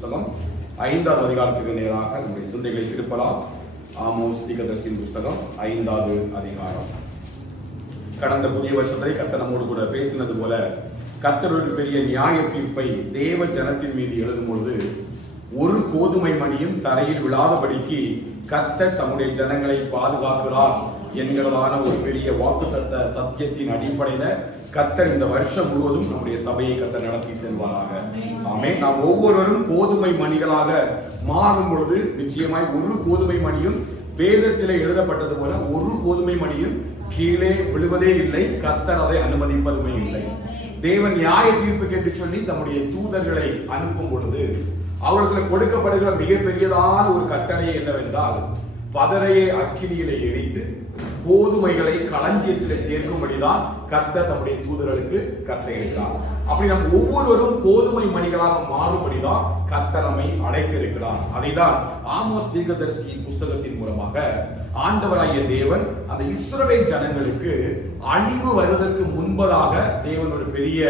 புஸ்தகம் 5வது அதிகாரத்துக்கு நேராக நம்முடைய சிந்தைகளை திருப்பலாம். ஆமோஸ் தீர்க்கதரிசியின் புஸ்தகம் 5வது அதிகாரம். கடந்த புதிய வருஷத்தை கர்த்தர் நம்மோடு கூட பேசினது போல கர்த்தர் ஒரு பெரிய நியாய தீர்ப்பை தேவ ஜனத்தின் மீது எழுதும் பொழுது ஒரு கோதுமை மணியும் தரையில் விழாதபடிக்கு கர்த்தர் தம்முடைய ஜனங்களை பாதுகாக்கிறார் என்கிறதான ஒரு பெரிய வாக்குத்தத்த சத்தியத்தின் அடிப்படையில கர்த்தர் இந்த வருஷம் முழுவதும் நம்முடைய சபையை கர்த்தர் நடத்தி செல்வாராக. ஆமென். நாம் ஒவ்வொருவரும் கோதுமை மணிகளாக மாறும் பொழுது நிச்சயமாய் ஒரு கோதுமை மணியும் வேதத்திலே எழுதப்பட்டது போல ஒரு கோதுமை மணியும் கீழே விழுவதே இல்லை. கர்த்தர் அதை அனுமதிப்பதுமே இல்லை. தேவன் நியாய தீர்ப்புக்கு என்று சொல்லி தம்முடைய தூதர்களை அனுப்பும் பொழுது அவர்களுக்கு கொடுக்கப்படுகிற மிகப்பெரியதான ஒரு கட்டளை என்னவென்றால் பதரையை அக்கினியிலே எரித்து கோதுமைகளை களஞ்சியத்திலே சேர்க்கும்படிதான் கர்த்தர் தம்முடைய தூதர்களுக்கு கட்டளையிடுகிறார். அப்படி நம் ஒவ்வொருவரும் கோதுமை மணிகளாக மாறும்படிதான் கர்த்தர் நம்மை அழைத்திருக்கிறார். அதைதான் ஆமோஸ் தீர்க்கதரிசியின் புஸ்தகத்தின் மூலமாக ஆண்டவராகிய தேவன் அந்த இஸ்ரவேல் ஜனங்களுக்கு அழிவு வருவதற்கு முன்பதாக தேவன் ஒரு பெரிய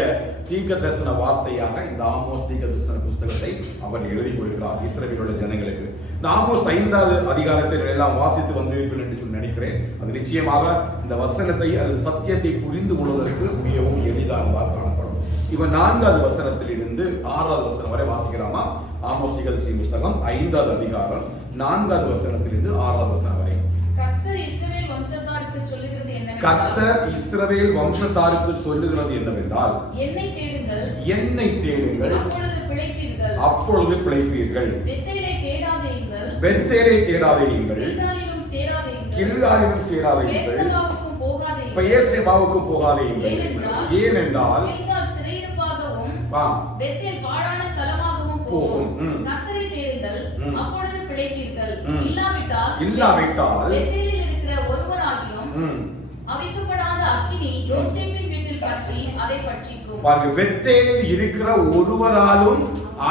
தீர்க்க தரிசன வார்த்தையாக இந்த ஆமோஸ் தீர்க்க தரிசன புஸ்தகத்தை அவர் எழுதி கொடுக்கிறார் இஸ்ரவேலுடைய ஜனங்களுக்கு. இந்த ஆமோஸ் 5வது அதிகாரத்தை எல்லாம் வாசித்து வந்திருப்பேன் என்று சொல்லி நினைக்கிறேன். அது நிச்சயமாக இந்த வசனத்தை அல்லது சத்தியத்தை புரிந்து கொள்வதற்கு மிகவும் எளிதானதாக காணப்படும். இவன் 4வது வசனத்தில் இருந்து 6வது வசனம் வரை வாசிக்கிறாமா? ஆமோஸ் தீர்க்கதரிசியின் புஸ்தகம் 5வது அதிகாரம் 4வது வசனத்தில் இருந்து 6வது வசனம் வரை. கர்த்தர் இஸ்ரவேல் வம்சத்தாருக்கு சொல்லுகிறது என்னவென்றால் என்னை தேடுங்கள், என்னை தேடுங்கள், அப்பொழுது பிழைப்பீர்கள். பெத்தேலை தேடாதேயுங்கள், கில்காலிலும் சேராதேயுங்கள், பெயர்செபாவுக்கும் போகாதேயுங்கள். ஏனென்றால் சிறையிருப்பாகவும் பெத்தேல் பாழான ஸ்தலமாகவும் போகும். கர்த்தரை தேடுங்கள், அப்பொழுது பிழைப்பீர்கள். இல்லாவிட்டால் பெத்தேலில் இருக்கிற ஒருவராகிலும் அவிக்கப்படாத அக்கினி யோசேப்பின் வீட்டில் பற்றி அதை பட்சிக்கும். பாருங்க, பெத்தேலில் இருக்கிற ஒருவராலும்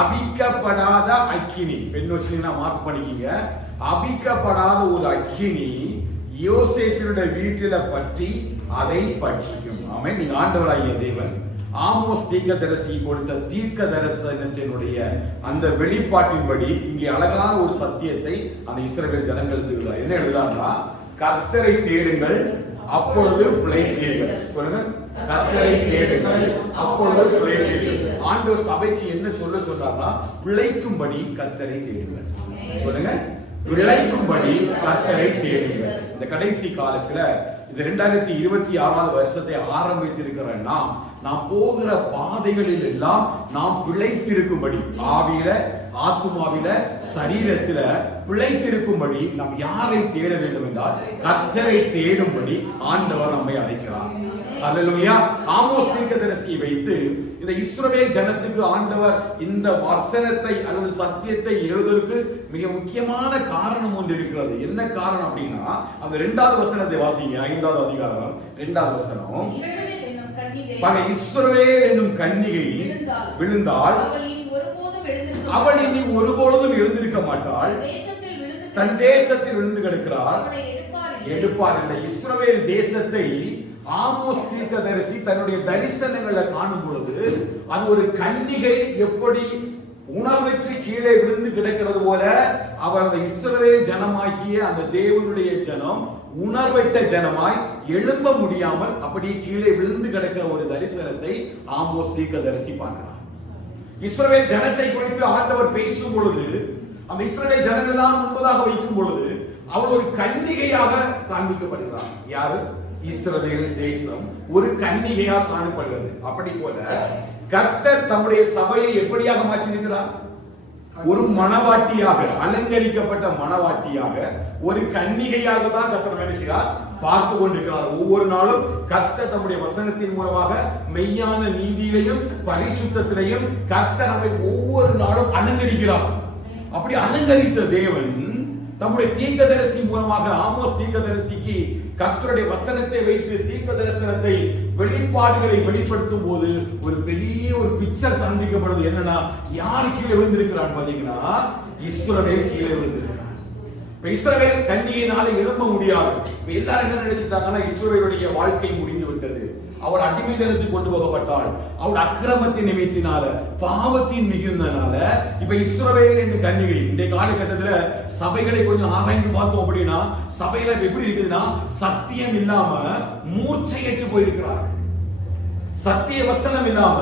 அவிக்கப்படாத அக்கினி, பெண்ணோச்சினா மார்க் பண்ணிக்கீங்க, அவிக்கப்படாத ஒரு அக்கினி யோசேப்பினுடைய வீட்டில பற்றி அதை பட்சிக்கும். ஆமென். நீங்க ஆண்டவராகிய தேவன் ஆமோஸ் தீர்க்கதரிசி கொடுத்த தீர்க்க தரிசனத்தினுடைய அந்த வெளிப்பாட்டின்படி இங்கே அழகான ஒரு சத்தியத்தை அந்த இஸ்ரவேல் ஜனங்கள் எழுதுகிறார். என்ன எழுதுறாங்கன்னா, கர்த்தரை தேடுங்கள், அப்பொழுது பிழைப்பீர்கள். சொல்லுங்க, கர்த்தரை தேடுங்கள், அப்பொழுது பிழைப்பீர்கள். ஆண்டவர் சபைக்கு என்ன சொல்றாருன்னா, பிழைக்கும்படி கர்த்தரை தேடுங்கள். சொல்லுங்க, பிழைக்கும்படி கர்த்தரை தேடுங்கள். இந்த கடைசி காலத்துல இந்த 2026வது வருஷத்தை ஆரம்பித்திருக்கிற நாம் போகிற பாதைகளில் எல்லாம் நாம் பிழைத்திருக்கும்படி, ஆவியில, ஆத்துமாவில, சரீரத்தில பிழைத்திருக்கும்படி நாம் யாரை தேட வேண்டும் என்றால் கர்த்தரை தேடும்படி ஆண்டவர் நம்மை அழைக்கிறார். அல்லேலூயா. ஆமோஸ் தீர்க்கதரிசியை வைத்து இந்த இஸ்ரவேல் ஜனத்துக்கு ஆண்டவர் இந்த வசனத்தை அல்லது சத்தியத்தை எழுதுவதற்கு மிக முக்கியமான காரணம் ஒன்று இருக்கிறது. என்ன காரணம் அப்படின்னா, அந்த 2வது வசனத்தை வாசிங்க. 5வது அதிகாரம் 2வது வசனம். இஸ்ரவேல் என்னும் கன்னிகை விழுந்தால் அவள் இனி ஒருபொழுதும் எழுந்திருக்க மாட்டாள், தன் தேசத்தில் விழுந்து கிடக்கிறாள், எடுப்பார் இல்லை. இஸ்ரவேல் தேசத்தை ஆமோஸ் தீர்க்கதரிசி தன்னுடைய தரிசனங்களை காணும் பொழுது அது ஒரு கன்னிகை எப்படி உணர்வற்று கீழே விழுந்து கிடக்கிறது போல அவர் அந்த இஸ்ரவேல் ஜனமாகிய அந்த தேவனுடைய ஜனம் உணர்வற்ற ஜனமாய் எழும்ப முடியாமல் அப்படியே கீழே விழுந்து கிடக்கிற ஒரு தரிசனத்தை ஆமோஸ் தீர்க்கதரிசி பார்க்கிறார். இஸ்ரவேல் ஜனத்தை குறித்து ஆண்டவர் பேசும் பொழுது அந்த இஸ்ரவேல் ஜனங்கள் தான் முன்பதாக வைக்கும் பொழுது அவள் ஒரு கன்னிகையாக காண்பிக்கப்படுகிறார். யாரு? இஸ்ரவேல் தேசம் ஒரு கன்னிகையாக காணப்படுகிறது. அப்படி போல கர்த்தர் தம்முடைய சபையை எப்படியாக மாற்றியிருக்கிறார்? ஒரு மணவாட்டியாக, அலங்கரிக்கப்பட்ட மணவாட்டியாக, ஒரு கன்னிகையாக தான் கர்த்தர் நினைக்கிறார், பார்த்து கொண்டிருக்கிறார். ஒவ்வொரு நாளும் கர்த்தர் தம்முடைய வசனத்தின் மூலமாக மெய்யான நீதியிலையும் பரிசுத்தத்திலையும் கர்த்தர் நம்மை ஒவ்வொரு நாளும் அலங்கரிக்கிறார். அப்படி அலங்கரித்த தேவன் தம்முடைய தீர்க்கதரிசி மூலமாக ஆமோஸ் தீர்க்கதரிசிக்கு கர்த்தருடைய வசனத்தை வைத்து தீர்க்க தரிசனத்தை வெளிப்பாடுகளை வெளிப்படுத்தும் போது ஒரு பெரிய ஒரு பிக்சர் காண்பிக்கப்படுது. என்னன்னா, யார் கீழே விழுந்திருக்கிறான் பாத்தீங்கன்னா, இஸ்ரவேல் கீழே விழுந்திருக்கிறான். இப்ப இஸ்ரவேல் கன்னியினால எழும்ப முடியாது. இப்ப எல்லாரும் என்ன நினைச்சிட்டாங்கன்னா, இஸ்ரவேலுடைய வாழ்க்கை முடிந்து விட்டது, அவள் அடிமைதனத்துக்கு கொண்டு போகப்பட்டாள். அவள் அக்கிரமத்தின் நிமித்தினால, பாவத்தின் மிகுந்தனால. இப்ப இஸ்ரவேல் என்ற கன்னிகை இந்த காலகட்டத்துல சபைகளை கொஞ்சம் ஆராய்ந்து பார்த்தோம் அப்படின்னா, சபையில எப்படி இருக்குதுன்னா, சத்தியம் இல்லாம மூர்ச்சையற்று போயிருக்கிறார்கள். சத்திய வசனம் இல்லாம,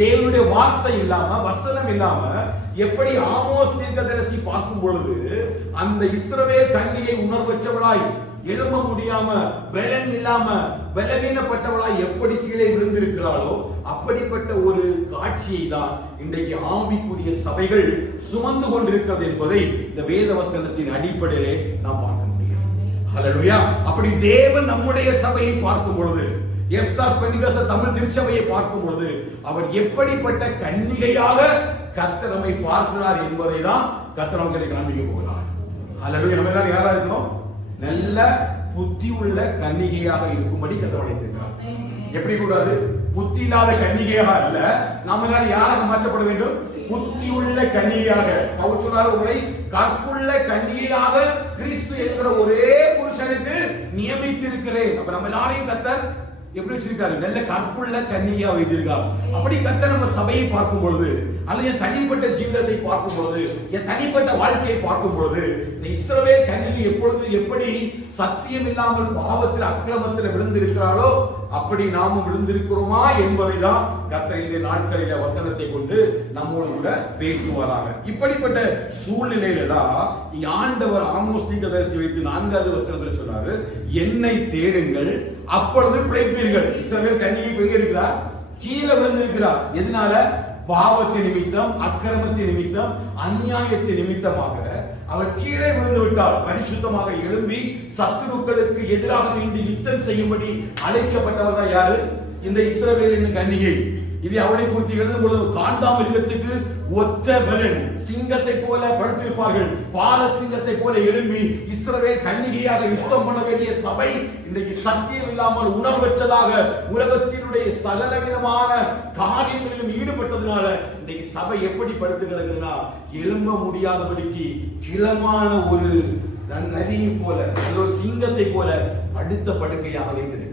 தேவனுடைய வார்த்தை இல்லாம, வசனம் இல்லாம, எப்படி ஆமோஸ் தீர்க்கதரிசி பார்க்கும் பொழுது அந்த இஸ்ரவேல் கன்னிகை உணர்வற்றவளாய், எழும்ப முடியாம, பலன் இல்லாம, பலவீனப்பட்டவளாய் எப்படி கீழே விழுந்திருக்கிறாளோ அப்படிப்பட்ட ஒரு காட்சியை தான் இன்றைக்கு ஆவிக்குரிய சபைகள் சுமந்து கொண்டிருக்கிறது என்பதை இந்த வேத வசனத்தின் அடிப்படையிலே நாம் பார்க்க முடியும். ஹல்லேலூயா. அப்படி தேவன் நம்முடைய சபையை பார்க்கும் பொழுது, எஸ்தாஸ் பெண்டிகோஸ்த தமிழ் திருச்சபையை பார்க்கும் பொழுது அவர் எப்படிப்பட்ட கன்னிகையாக கர்த்தர் நம்மை பார்க்கிறார் என்பதை தான் கர்த்தர் நமக்கு காண்பிக்க போகிறார். ஹல்லேலூயா. நம்ம எல்லாரும் யாரா இருக்கணும்? நல்ல புத்தி உள்ள கன்னிகையாக இருக்கும்படி கர்த்தர் அழைத்திருக்கிறார். எப்படி கூடாது? புத்தி இல்லாத கன்னிகையாக அல்ல, நாம எல்லாரும் யாராக மாற்றப்பட வேண்டும்? புத்தி உள்ள கன்னிகையாக. பவுல் சொன்னார், உங்களை கற்புள்ள கன்னிகையாக கிறிஸ்து என்கிற ஒரே புருஷனுக்கு நியமித்திருக்கிறேன். அப்ப நம்ம எல்லாரையும் கர்த்தர் எப்படி வச்சிருக்காரு? நல்ல கற்புள்ள கன்னிகையா வைத்திருக்கார். அப்படி கர்த்தர் நம்ம சபையை பார்க்கும் பொழுது, அல்லது என் தனிப்பட்ட ஜீவிதத்தை பார்க்கும் பொழுது, என் தனிப்பட்ட வாழ்க்கையை பார்க்கும் பொழுது, இந்த இஸ்ரவேல் கன்னிகை எப்பொழுது எப்படி சத்தியம் இல்லாமல் பாவத்தில் அக்கிரமத்தில் விழுந்திருக்கிறாளோ அப்படி நாமும் விழுந்திருக்கிறோமா என்பதை தான் கர்த்தர் இந்த நாட்களில வசனத்தை கொண்டு நம்மோடு கூட பேசுவாராக. இப்படிப்பட்ட சூழ்நிலையில தான் ஆண்டவர் ஆமோஸ் தீர்க்கதரிசி வைத்து 4வது வசனத்தில் சொன்னாரு, என்னை தேடுங்கள் அப்பொழுது பிழைப்பீர்கள். இஸ்ரவேல் கன்னிகை எங்க இருக்கிறார்? கீழே விழுந்திருக்கிறார். எதனால? பாவத்தின் நிமித்தம், அக்கிரமத்தின் நிமித்தம், அநியாயத்தின் நிமித்தமாக அவர் கீழே விழுந்து விட்டார். பரிசுத்தமாக எழும்பி சத்துருக்களுக்கு எதிராக நின்று யுத்தம் செய்யும்படி அழைக்கப்பட்டவர் தான் யாரு? இந்த இஸ்ரவேலின் கன்னிகை. இது அவளை குறித்து எழுதும் பொழுது, காண்டாமிருகத்துக்கு ஒத்த பலன், சிங்கத்தை போல படுத்திருப்பார்கள், பால சிங்கத்தை போல எழும்பி இஸ்ரவேல் கன்னிகையாக யுத்தம் பண்ண வேண்டிய சபை இன்றைக்கு சத்தியம் இல்லாமல் உணர்வற்றதாக உலகத்தினுடைய சகல விதமான காரியங்களிலும் ஈடுபட்டதுனால இன்றைக்கு சபை எப்படி படுத்து கிடக்குதுன்னா, எழும்ப முடியாதபடிக்கு கிளமான ஒரு நதியை போல, ஒரு சிங்கத்தை போல படுத்த படுக்கையாகவே கிடக்குது.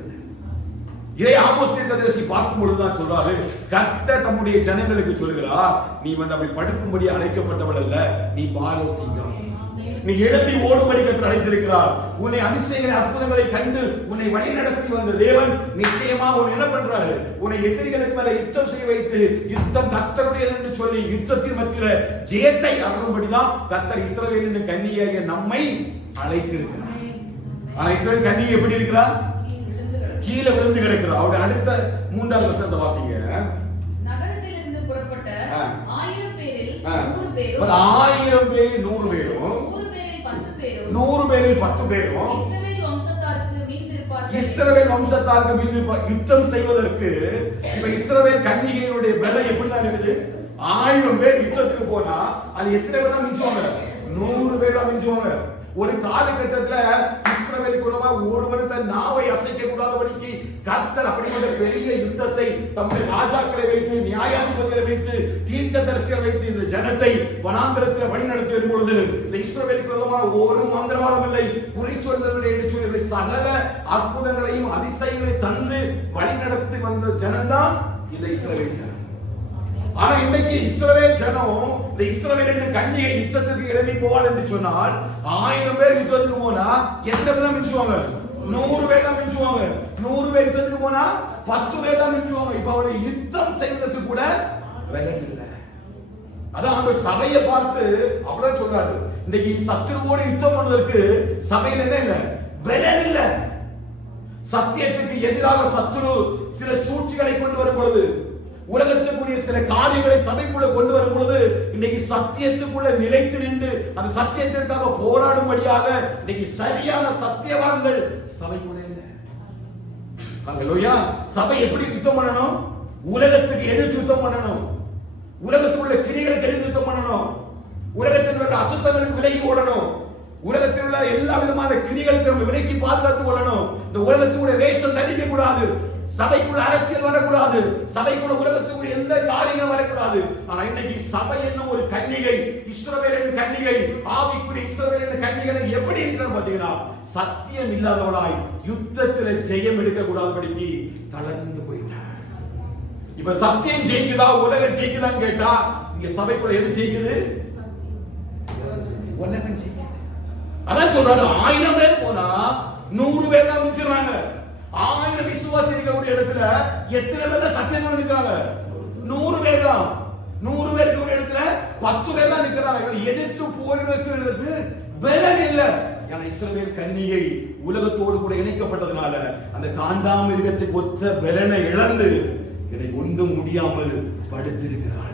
இதை ஆமோஸ் தீர்க்கதரிசி பார்க்கும் பொழுதுதான் சொல்றாரு, கர்த்தர் தம்முடைய ஜனங்களுக்கு சொல்கிறார், நீ அப்படி படுக்கும்படி அழைக்கப்பட்டவள் அல்ல, நீ பால சிங்கம். நீ எழுப்பி ஓடும்படி கர்த்தர் அழைத்திருக்கிறார். உன்னை அதிசயங்களை அற்புதங்களை கண்டு உன்னை வழி நடத்தி வந்த தேவன் நிச்சயமாக உன்னை என்ன பண்றாரு? உன்னை எதிரிகளுக்கு மேல யுத்தம் செய்ய வைத்து, யுத்தம் கர்த்தருடையது என்று சொல்லி யுத்தத்தின் மத்தியில ஜெயத்தை அருளும்படிதான் கர்த்தர் இஸ்ரவேலின் கன்னிகையாகிய நம்மை அழைத்திருக்கிறார். ஆனா இஸ்ரவேல் கன்னிகை எப்படி இருக்கிறார்? கீழே விழுந்து கிடக்கிறார். அவருடைய அடுத்த 3வது வசனத்தை வாசிங்க. நகரத்திலிருந்து புறப்பட்ட 1000 பேரில் 100 பேரும், 1000 பேரில் 100 பேரும், 100 பேரில் 10 பேரும், 100 பேரில் 10 பேரும் இஸ்ரவேல் வம்சத்தாருக்கு மீந்திருப்பார்கள். இஸ்ரவேல் வம்சத்தாருக்கு மீந்திருப்பார்கள். யுத்தம் செய்வதற்கு இப்ப இஸ்ரவேல் கன்னிகையினுடைய பலம் எப்படிதான் இருக்குது? 1000 பேர் யுத்தத்துக்கு போனா அது எத்தனை பேர் தான் மிஞ்சுவாங்க? 100 பேர் தான் மிஞ்சுவாங்க. ஒரு காலகட்டத்துல இஸ்ரவேலுக்கு ஒருவன் தன் நாவை அசைக்க கூடாதபடிக்கு கர்த்தர் அப்படிப்பட்ட பெரிய யுத்தத்தை தம்முடைய ராஜாக்களை வைத்து, நியாயாதிபதிகளை வைத்து, தீர்க்கதரிசிகளை வைத்து இந்த ஜனத்தை வனாந்திரத்தில் வழி நடத்தி வரும் பொழுது இந்த இஸ்ரவேலுக்கு ஒரு மந்திரவாதம் இல்லை, குறி சொல்வதில்லை என்று சொல்லி சகல அற்புதங்களையும் அதிசயங்களை தந்து வழி நடத்தி வந்த ஜனம்தான் இந்த இஸ்ரவேல் ஜனம். ஆனா இன்னைக்கு இஸ்ரவேல் ஜனம், இந்த இஸ்ரவேல் என்ற கன்னிகை யுத்தத்துக்கு எழுப்பி போவாள் என்று சொன்னால் 1000 பேர் யுத்தத்துக்கு போனா எத்தனை பேர் தான் மிஞ்சுவாங்க? 100 பேர் தான் மிஞ்சுவாங்க. 100 பேர் யுத்தத்துக்கு போனா 10 பேர் தான் மிஞ்சுவாங்க. இப்ப அவளை யுத்தம் செய்வதற்கு கூட வேலை இல்லை. அதான் அந்த சபையை பார்த்து அப்படிதான் சொல்றாரு, இன்னைக்கு சத்துருவோடு யுத்தம் பண்ணுவதற்கு சபையில் என்ன இல்லை? பலன் இல்லை. சத்தியத்துக்கு எதிராக சத்துரு சில சூழ்ச்சிகளை கொண்டு வரும் பொழுது, உலகத்துக்குரிய சில காரியங்களை சபைக்குள்ள கொண்டு வரும் பொழுது, இன்னைக்கு சத்தியத்துக்குள்ள நிலைத்து நின்று அந்த சத்தியத்திற்காக போராடும்படியாக இன்னைக்கு சரியான சத்தியவான்கள் சபைக்குள்ள இல்லை. ஹல்லேலூயா. சபை எப்படி யுத்தம் பண்ணணும்? உலகத்துக்கு எதிர்த்து யுத்தம் பண்ணணும். உலகத்தில் உள்ள கிரியைகளுக்கு எதிர்த்து யுத்தம் பண்ணணும். உலகத்தில் உள்ள அசுத்தங்களுக்கு விலகி ஓடணும். உலகத்தில் உள்ள எல்லா விதமான கிரியைகளுக்கு நம்ம விலக்கி பாதுகாத்துக் கொள்ளணும். இந்த உலகத்துடைய வேஷம் தரிக்க கூடாது. சபைக்குள்ள அரசியல் வரக்கூடாது. சபைக்குள்ள உலகத்துக்குரிய எந்த காரியங்களும் வரக்கூடாது. ஆனா இன்னைக்கு சபை என்ன ஒரு கன்னிகை, இஸ்ரவேல் என்ற கன்னிகை, ஆவிக்குரிய இஸ்ரவேல் என்ற கன்னிகை எப்படி இருக்கிறது பாத்தீங்கன்னா, சத்தியம் இல்லாதவளாய் யுத்தத்தில் ஜெயம் எடுக்க கூடாதபடிக்கு தளர்ந்து போயிட்டார். இப்ப சத்தியம் ஜெயிக்குதா உலகம் ஜெயிக்குதான்னு கேட்டா இங்க சபைக்குள்ள எது ஜெயிக்குது? உலகம் ஜெயிக்குது. அதான் சொல்றாரு 1000 பேர் போனா 100 பேர் தான் மிஞ்சுறாங்க. 1000 விசுவாசி இருக்கக்கூடிய இடத்துல எத்தனை பேர் தான் சத்தியத்துல நிக்கிறாங்க? 100 பேர் தான். 100 பேர் இருக்கக்கூடிய இடத்துல 10 பேர் தான் நிக்கிறாங்க. எதிர்த்து போரிடுவதற்கு பலன் இல்லை. ஏன்னா இஸ்ரவேல் கன்னிகை உலகத்தோடு கூட இணைக்கப்பட்டதுனால அந்த காண்டாமிருகத்துக்கு ஒத்த பலனை இழந்து என்னை ஒன்றும் முடியாமல் படுத்திருக்கிறாள்.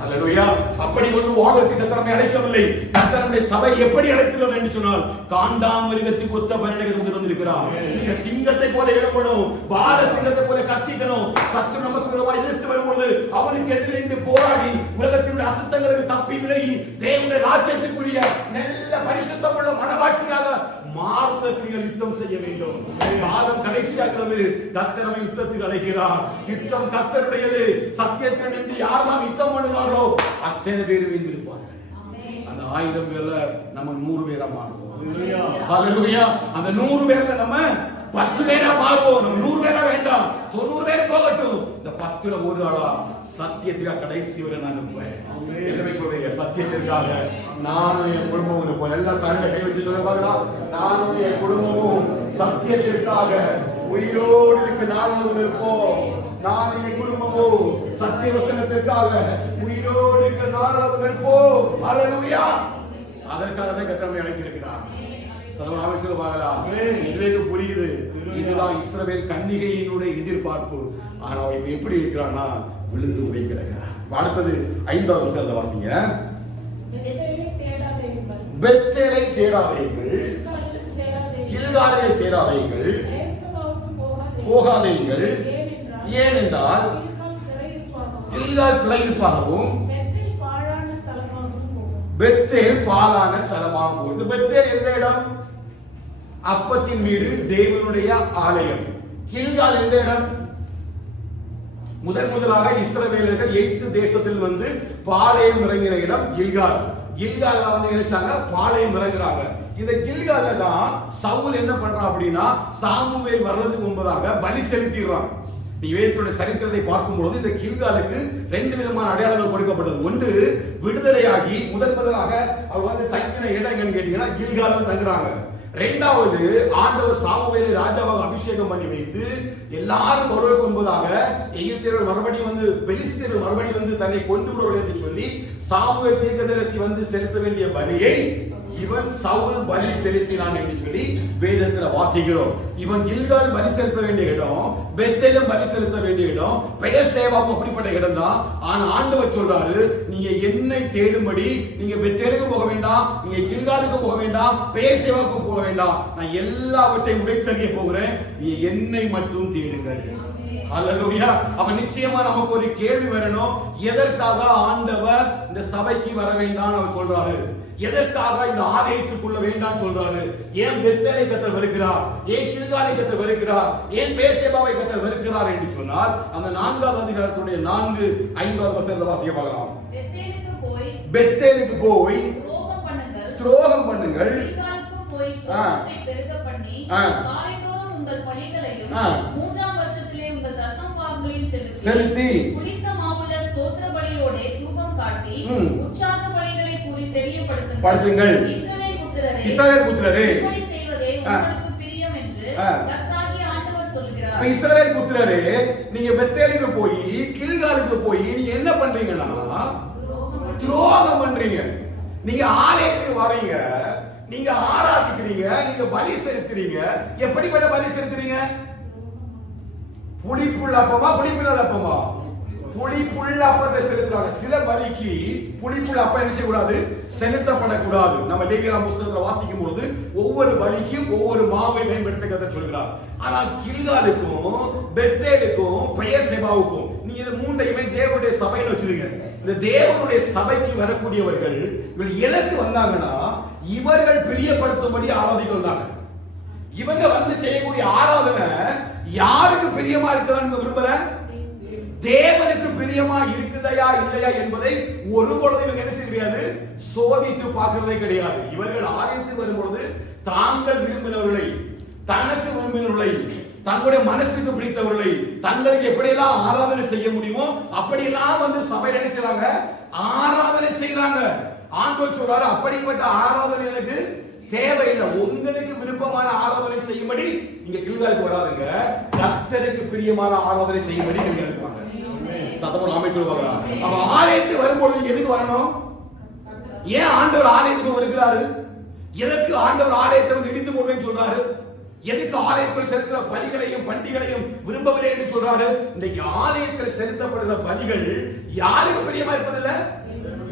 ஹல்லேலூயா. அப்படி ஒன்று வாழ்வதற்கு கர்த்தர் நம்மை அழைக்கவில்லை. கர்த்தர் நம்முடைய சபை எப்படி அழைக்கிறார் என்று சொன்னால் காண்டாமிருகத்துக்கு ஒத்த பலனை நமக்கு தந்திருக்கிறார். நீங்க சிங்கத்தை போல எழும்பணும், பால சிங்கத்தை போல கர்ச்சிக்கணும். சத்துரு நமக்கு விரோதமாக எதிர்த்து வரும்போது அவனுக்கு எதிரிட்டு போராடி உலகத்தினுடைய அசுத்தங்களுக்கு தப்பி விலகி தேவனுடைய ராஜ்யத்துக்குரிய நல்ல பரிசுத்தமுள்ள மனவாட்டியாக மாறுவதற்கு யுத்தம் செய்ய வேண்டும். காலம் கடைசியாகிறது. கர்த்தர் நம்மை யுத்தத்தில் அழைக்கிறார். யுத்தம் கர்த்தருடையது. சத்தியத்தில் நின்று யாரெல்லாம் யுத்தம் பண்ணுவார்களோ அத்தனை பேர் வீழ்ந்திருப்பார்கள். அந்த 1000 பேர்ல நம்ம 100 பேரா மாறுவோம். ஹல்லேலூயா. அந்த 100 பேர்ல நம்ம 10 பேரா மாறுவோம். நம்ம 100 பேரா வேண்டாம், 90 பேர் போகட்டும். இந்த 10ல ஒரு ஆளா சத்தியத்துக்காக கடைசி வரை நான் இருப்பேன். என்ன சொல்றீங்க? சத்தியத்திற்காக நானும் என் குடும்பமும் இப்போ எல்லா தலையில கை வச்சு சொல்ல பார்க்கலாம். நானும் என் குடும்பமும் சத்தியத்திற்காக உயிரோடு இருக்கு நாளும் இருப்போம். நானும் என் குடும்பமும் சத்திய வசனத்திற்காக உயிரோடு இருக்கிற நாளும் இருப்போம். ஹல்லேலூயா. அதற்காக தான் கர்த்தர் அழைத்திருக்கிறார். புரியுது. இதுதான் இஸ்ரவேல் கன்னிகையினுடைய எதிர்பார்ப்பு. ஆனா இப்ப எப்படி இருக்கிறான்னா விழுந்து போய் கிடக்கிறார். அடுத்தது 5வது வசனத்தை வாசிங்க. பெத்தேலை தேடாதீர்கள், கில்காலை சேராதீர்கள், போகாதீர்கள். ஏனென்றால் கில்கால் சிறையிருப்பாகவும் பெத்தேல் பாழான ஸ்தலமாகும் போது. பெத்தேல் எந்த இடம்? அப்பத்தின் வீடு, தேவனுடைய ஆலயம். கில்கால் எந்த இடம்? முதலாக இஸ்ரவேலர்கள் எகிப்து தேசத்தில் வந்து பாளையம் இறங்கின இடம் கில்கால். கில்கால்ல வந்து நினைச்சாங்க பாளையம் இறங்குறாங்க. இந்த கில்கால்ல தான் சவுல் என்ன பண்றான் அப்படின்னா சாமுவேல் வர்றதுக்கு முன்பதாக பலி செலுத்திடுறான். நீ வேதத்துடைய சரித்திரத்தை பார்க்கும்போது இந்த கில்காலுக்கு 2 விதமான அடையாளங்கள் கொடுக்கப்பட்டது. ஒன்று, விடுதலையாகி முதலாக அவர் வந்து தங்கின இடம் எங்கன்னு கேட்டீங்கன்னா கில்கால் தங்குறாங்க. 2வது, ஆண்டவர் சாமுவேலை ராஜாவாக அபிஷேகம் பண்ணி வைத்து எல்லாரும் வருவதற்கு முன்பதாக எகிப்தியர்கள் மறுபடியும் வந்து பெலிஸ்தியர்கள் மறுபடியும் வந்து தன்னை கொண்டு விடுவார்கள் என்று சொல்லி சாமுவேல் தீர்க்கதரிசி வந்து செலுத்த வேண்டிய பலியை இவன் சவுல் பலி செலுத்தினான் என்று சொல்லி வேதத்துல வாசிக்கிறோம். இவன் கில்கால் பலி செலுத்த வேண்டிய இடம், பெத்தேலும் பலி செலுத்த வேண்டிய இடம், பெயர் சேவாவும் அப்படிப்பட்ட இடம் தான். ஆனா ஆண்டவர் சொல்றாரு, நீங்க என்னை தேடும்படி நீங்க பெத்தேலுக்கு போக வேண்டாம், நீங்க கில்காலுக்கு போக வேண்டாம், பெயர் சேவாவுக்கு போக வேண்டாம். நான் எல்லாவற்றையும் உடைத்தறிய போகிறேன், நீங்க என்னை மட்டும் தேடுங்கள். ஹல்லேலூயா. அப்ப நிச்சயமா நமக்கு ஒரு கேள்வி வரணும். எதற்காக ஆண்டவர் இந்த சபைக்கு வர வேண்டாம் அவர் சொல்றாரு? எதற்காக இந்த ஆலயத்துக்குள்ள வேண்டாம் சொல்றாரு? ஏன் பெத்தேலை கர்த்தர் வெறுக்கிறார்? ஏன் கில்காலை கர்த்தர் வெறுக்கிறார்? ஏன் பேர்சேபாவை கர்த்தர் வெறுக்கிறார் என்று சொன்னால் அந்த 4வது அதிகாரத்துடைய 4-5வது வசனத்தை வாசிக்க பார்க்கலாம். பெத்தேலுக்கு போய் துரோகம் பண்ணுங்கள், கில்காலுக்கு போய் துரோகத்தை பெருக பண்ணி காலைதோறும் உங்கள் பலிகளையும் 3ஆம் வருஷத்திலே உங்கள் தசமபாகங்களையும் செலுத்தி புளித்த மாவுல ஸ்தோத்திர பலியோட தூபம் காட்டி உற்சாக பலிகளை கூறி தெரியப்படுத்துங்கள். இஸ்ரவேல் புத்திரரே இப்படி செய்வதே உங்களுக்கு பிரியம் என்று கர்த்தராகிய ஆண்டவர் சொல்கிறார். இஸ்ரவேல் புத்திரரே, நீங்க பெத்தேலுக்கு போய் கில்காலுக்கு போய் நீங்க என்ன பண்றீங்கன்னா துரோகம் பண்றீங்க. நீங்க ஆலயத்துக்கு வரீங்க, நீங்க ஆராதிக்கிறீங்க, நீங்க பலி செலுத்துறீங்க. எப்படிப்பட்ட பலி செலுத்துறீங்க? புளிப்புள்ள அப்பமா, புளிப்பில்லாத அப்பமா? புளிப்புள்ள அப்பத்தை செலுத்துறாங்க. சில பலிக்கு புளிப்புள்ள அப்பம் என்ன செய்யக்கூடாது? செலுத்தப்படக்கூடாது. நம்ம லேவியராம் புத்தகத்துல வாசிக்கும் பொழுது ஒவ்வொரு பலிக்கும் ஒவ்வொரு மாவை மேம்படுத்த கர்த்தர் சொல்கிறார். ஆனா கில்காலுக்கும் பெத்தேலுக்கும் பெயர் சேபாவுக்கும் நீங்க இந்த 3ஐயுமே தேவனுடைய சபைன்னு வச்சிருங்க. இந்த தேவனுடைய சபைக்கு வரக்கூடியவர்கள் இவர்கள் எதற்கு வந்தாங்கன்னா இவர்கள் பிரியப்படுத்தும்படி ஆராதிக்க வந்தாங்க. இவங்க வந்து செய்யக்கூடிய ஆராதனை யாருக்கு பிரியமா இருக்குதான்னு விரும்புற? தேவனுக்கு பிரியமா இருக்குதையா இல்லையா என்பதை ஒரு பொழுது இவங்க என்ன செய்ய முடியாது? சோதித்து பார்க்கிறதே கிடையாது. இவர்கள் ஆலயத்துக்கு வரும்பொழுது தாங்கள் விரும்பினவர்களை, தனக்கு விரும்பினவர்களை, தங்களுடைய மனசுக்கு பிடித்தவர்களை, தங்களுக்கு எப்படியெல்லாம் ஆராதனை செய்ய முடியுமோ அப்படியெல்லாம் வந்து சபையில் என்ன செய்றாங்க? ஆராதனை செய்யறாங்க. ஆண்டவர் சொல்றாரு, அப்படிப்பட்ட ஆராதனை எனக்கு தேவையில்லை. உங்களுக்கு விருப்பமான ஆராதனை செய்யும்படி இங்க கில்காலுக்கு வராதுங்க. கர்த்தருக்கு பிரியமான ஆராதனை செய்யும்படி கில்காலுக்கு வாங்க. சத்தமா ஆமென் சொல்லுவாங்க. அவ ஆலயத்துக்கு வரும்போது எதுக்கு வரணும்? ஏன் ஆண்டவர் ஆலயத்துக்கு வருகிறாரு? எதற்கு ஆண்டவர் ஆலயத்தை வந்து இடித்து போடுவேன்னு சொல்றாரு? எதுக்கு ஆலயத்தில் செலுத்துற பலிகளையும் பண்டிகளையும் விரும்பவில்லை என்று சொல்றாரு? இன்றைக்கு ஆலயத்தில் செலுத்தப்படுகிற பலிகள் யாருக்கு பிரியமா இருப்பதில்லை?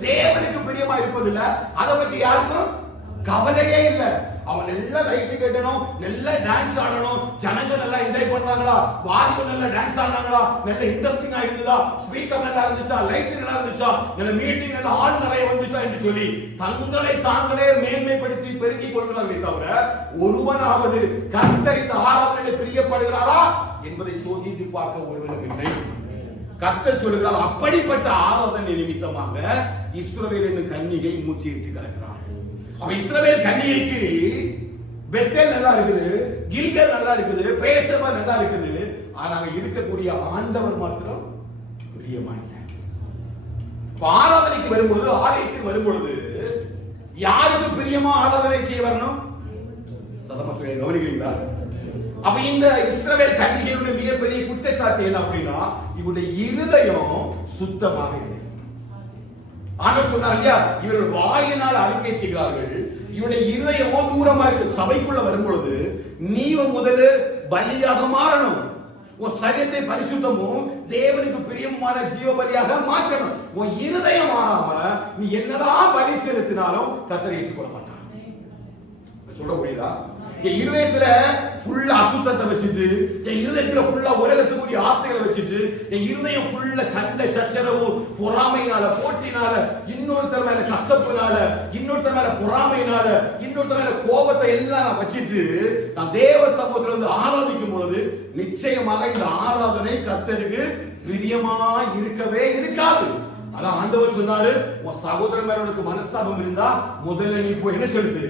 தேவனுக்கு பிரியமா இருப்பதில்லை. அதை பற்றி யாருக்கும் கவலையே இல்லை. அவன் நல்ல லைட் கட்டணும், நல்ல டான்ஸ் ஆடணும், ஜனங்க நல்லா என்ஜாய் பண்றாங்களா, வாலிபர் நல்லா டான்ஸ் ஆடுறாங்களா, நல்ல இன்ட்ரெஸ்டிங்கா இருந்ததா, ஸ்பீக்கர் நல்லா இருந்துச்சா, லைட் நல்லா இருந்துச்சா, நல்ல மீட்டிங் நல்ல ஆள் நிறைய வந்துச்சா என்று சொல்லி தங்களை தாங்களே மேன்மைப்படுத்தி பெருக்கிக் கொள்கிறார்களே தவிர ஒருவனாவது கர்த்தர் இந்த ஆராதனையில் பிரியப்படுகிறாரா என்பதை சோதித்து பார்க்க ஒருவனும் இல்லை. கர்த்தர் சொல்லுகிறார், அப்படிப்பட்ட ஆராதனை நிமித்தமாக இஸ்ரவேல் என்னும் கன்னிகை மூச்சிட்டு கிடக்கிறார். அப்ப இஸ்ரவேல் கன்னிகைக்கு பெத்தேல் நல்லா இருக்குது, கில்கால் நல்லா இருக்குது, பேசவா நல்லா இருக்குது. ஆனா அங்க இருக்கக்கூடிய ஆண்டவர் மாத்திரம் பிரியமா இல்லை. ஆராதனைக்கு வரும்பொழுது, ஆலயத்துக்கு வரும்பொழுது யாருக்கு பிரியமா ஆராதனை செய்ய வரணும்? சதமா சொல்லி கவனிக்கிறீங்களா? அப்ப இந்த இஸ்ரவேல் கன்னிகையுடைய மிகப்பெரிய குற்றச்சாட்டு என்ன அப்படின்னா, இவருடைய இருதயம் சுத்தமாக இல்லை. ஆண்டவர் சொன்னார் இல்லையா, இவர்கள் வாயினால் அறிக்கை செய்கிறார்கள், இவருடைய இருதயமோ தூரமா இருக்கு. சபைக்குள்ள வரும்பொழுது நீ முதல்ல பலியாக மாறணும். உன் சரீரத்தை பரிசுத்தமும் தேவனுக்கு பிரியமான ஜீவ பலியாக மாற்றணும். உன் இருதயம் மாறாம நீ என்னதான் பலி செலுத்தினாலும் கர்த்தர் ஏற்றுக்கொள்ள மாட்டான். சொல்ல முடியுதா? என் இருதயத்துல ஃபுல்லா அசுத்தத்தை வச்சுட்டு, என் இருதயத்துல ஃபுல்லா உலகத்துக்குரிய ஆசைகளை வச்சுட்டு, என் இருதயம் ஃபுல்லா சண்டை சச்சரவு பொறாமையினால, போட்டினால, இன்னொருத்தர் மேல கசப்புனால, இன்னொருத்தர் மேல பொறாமையினால, இன்னொருத்தர் மேல கோபத்தை எல்லாம் நான் வச்சுட்டு நான் தேவ சமூகத்துல வந்து ஆராதிக்கும் பொழுது நிச்சயமாக இந்த ஆராதனை கர்த்தருக்கு பிரியமா இருக்கவே இருக்காது. அதான் ஆண்டவர் சொன்னாரு, உன் சகோதரன் மேல உனக்கு மனஸ்தாபம் இருந்தா முதல்ல நீ போய் என்ன செலுத்து?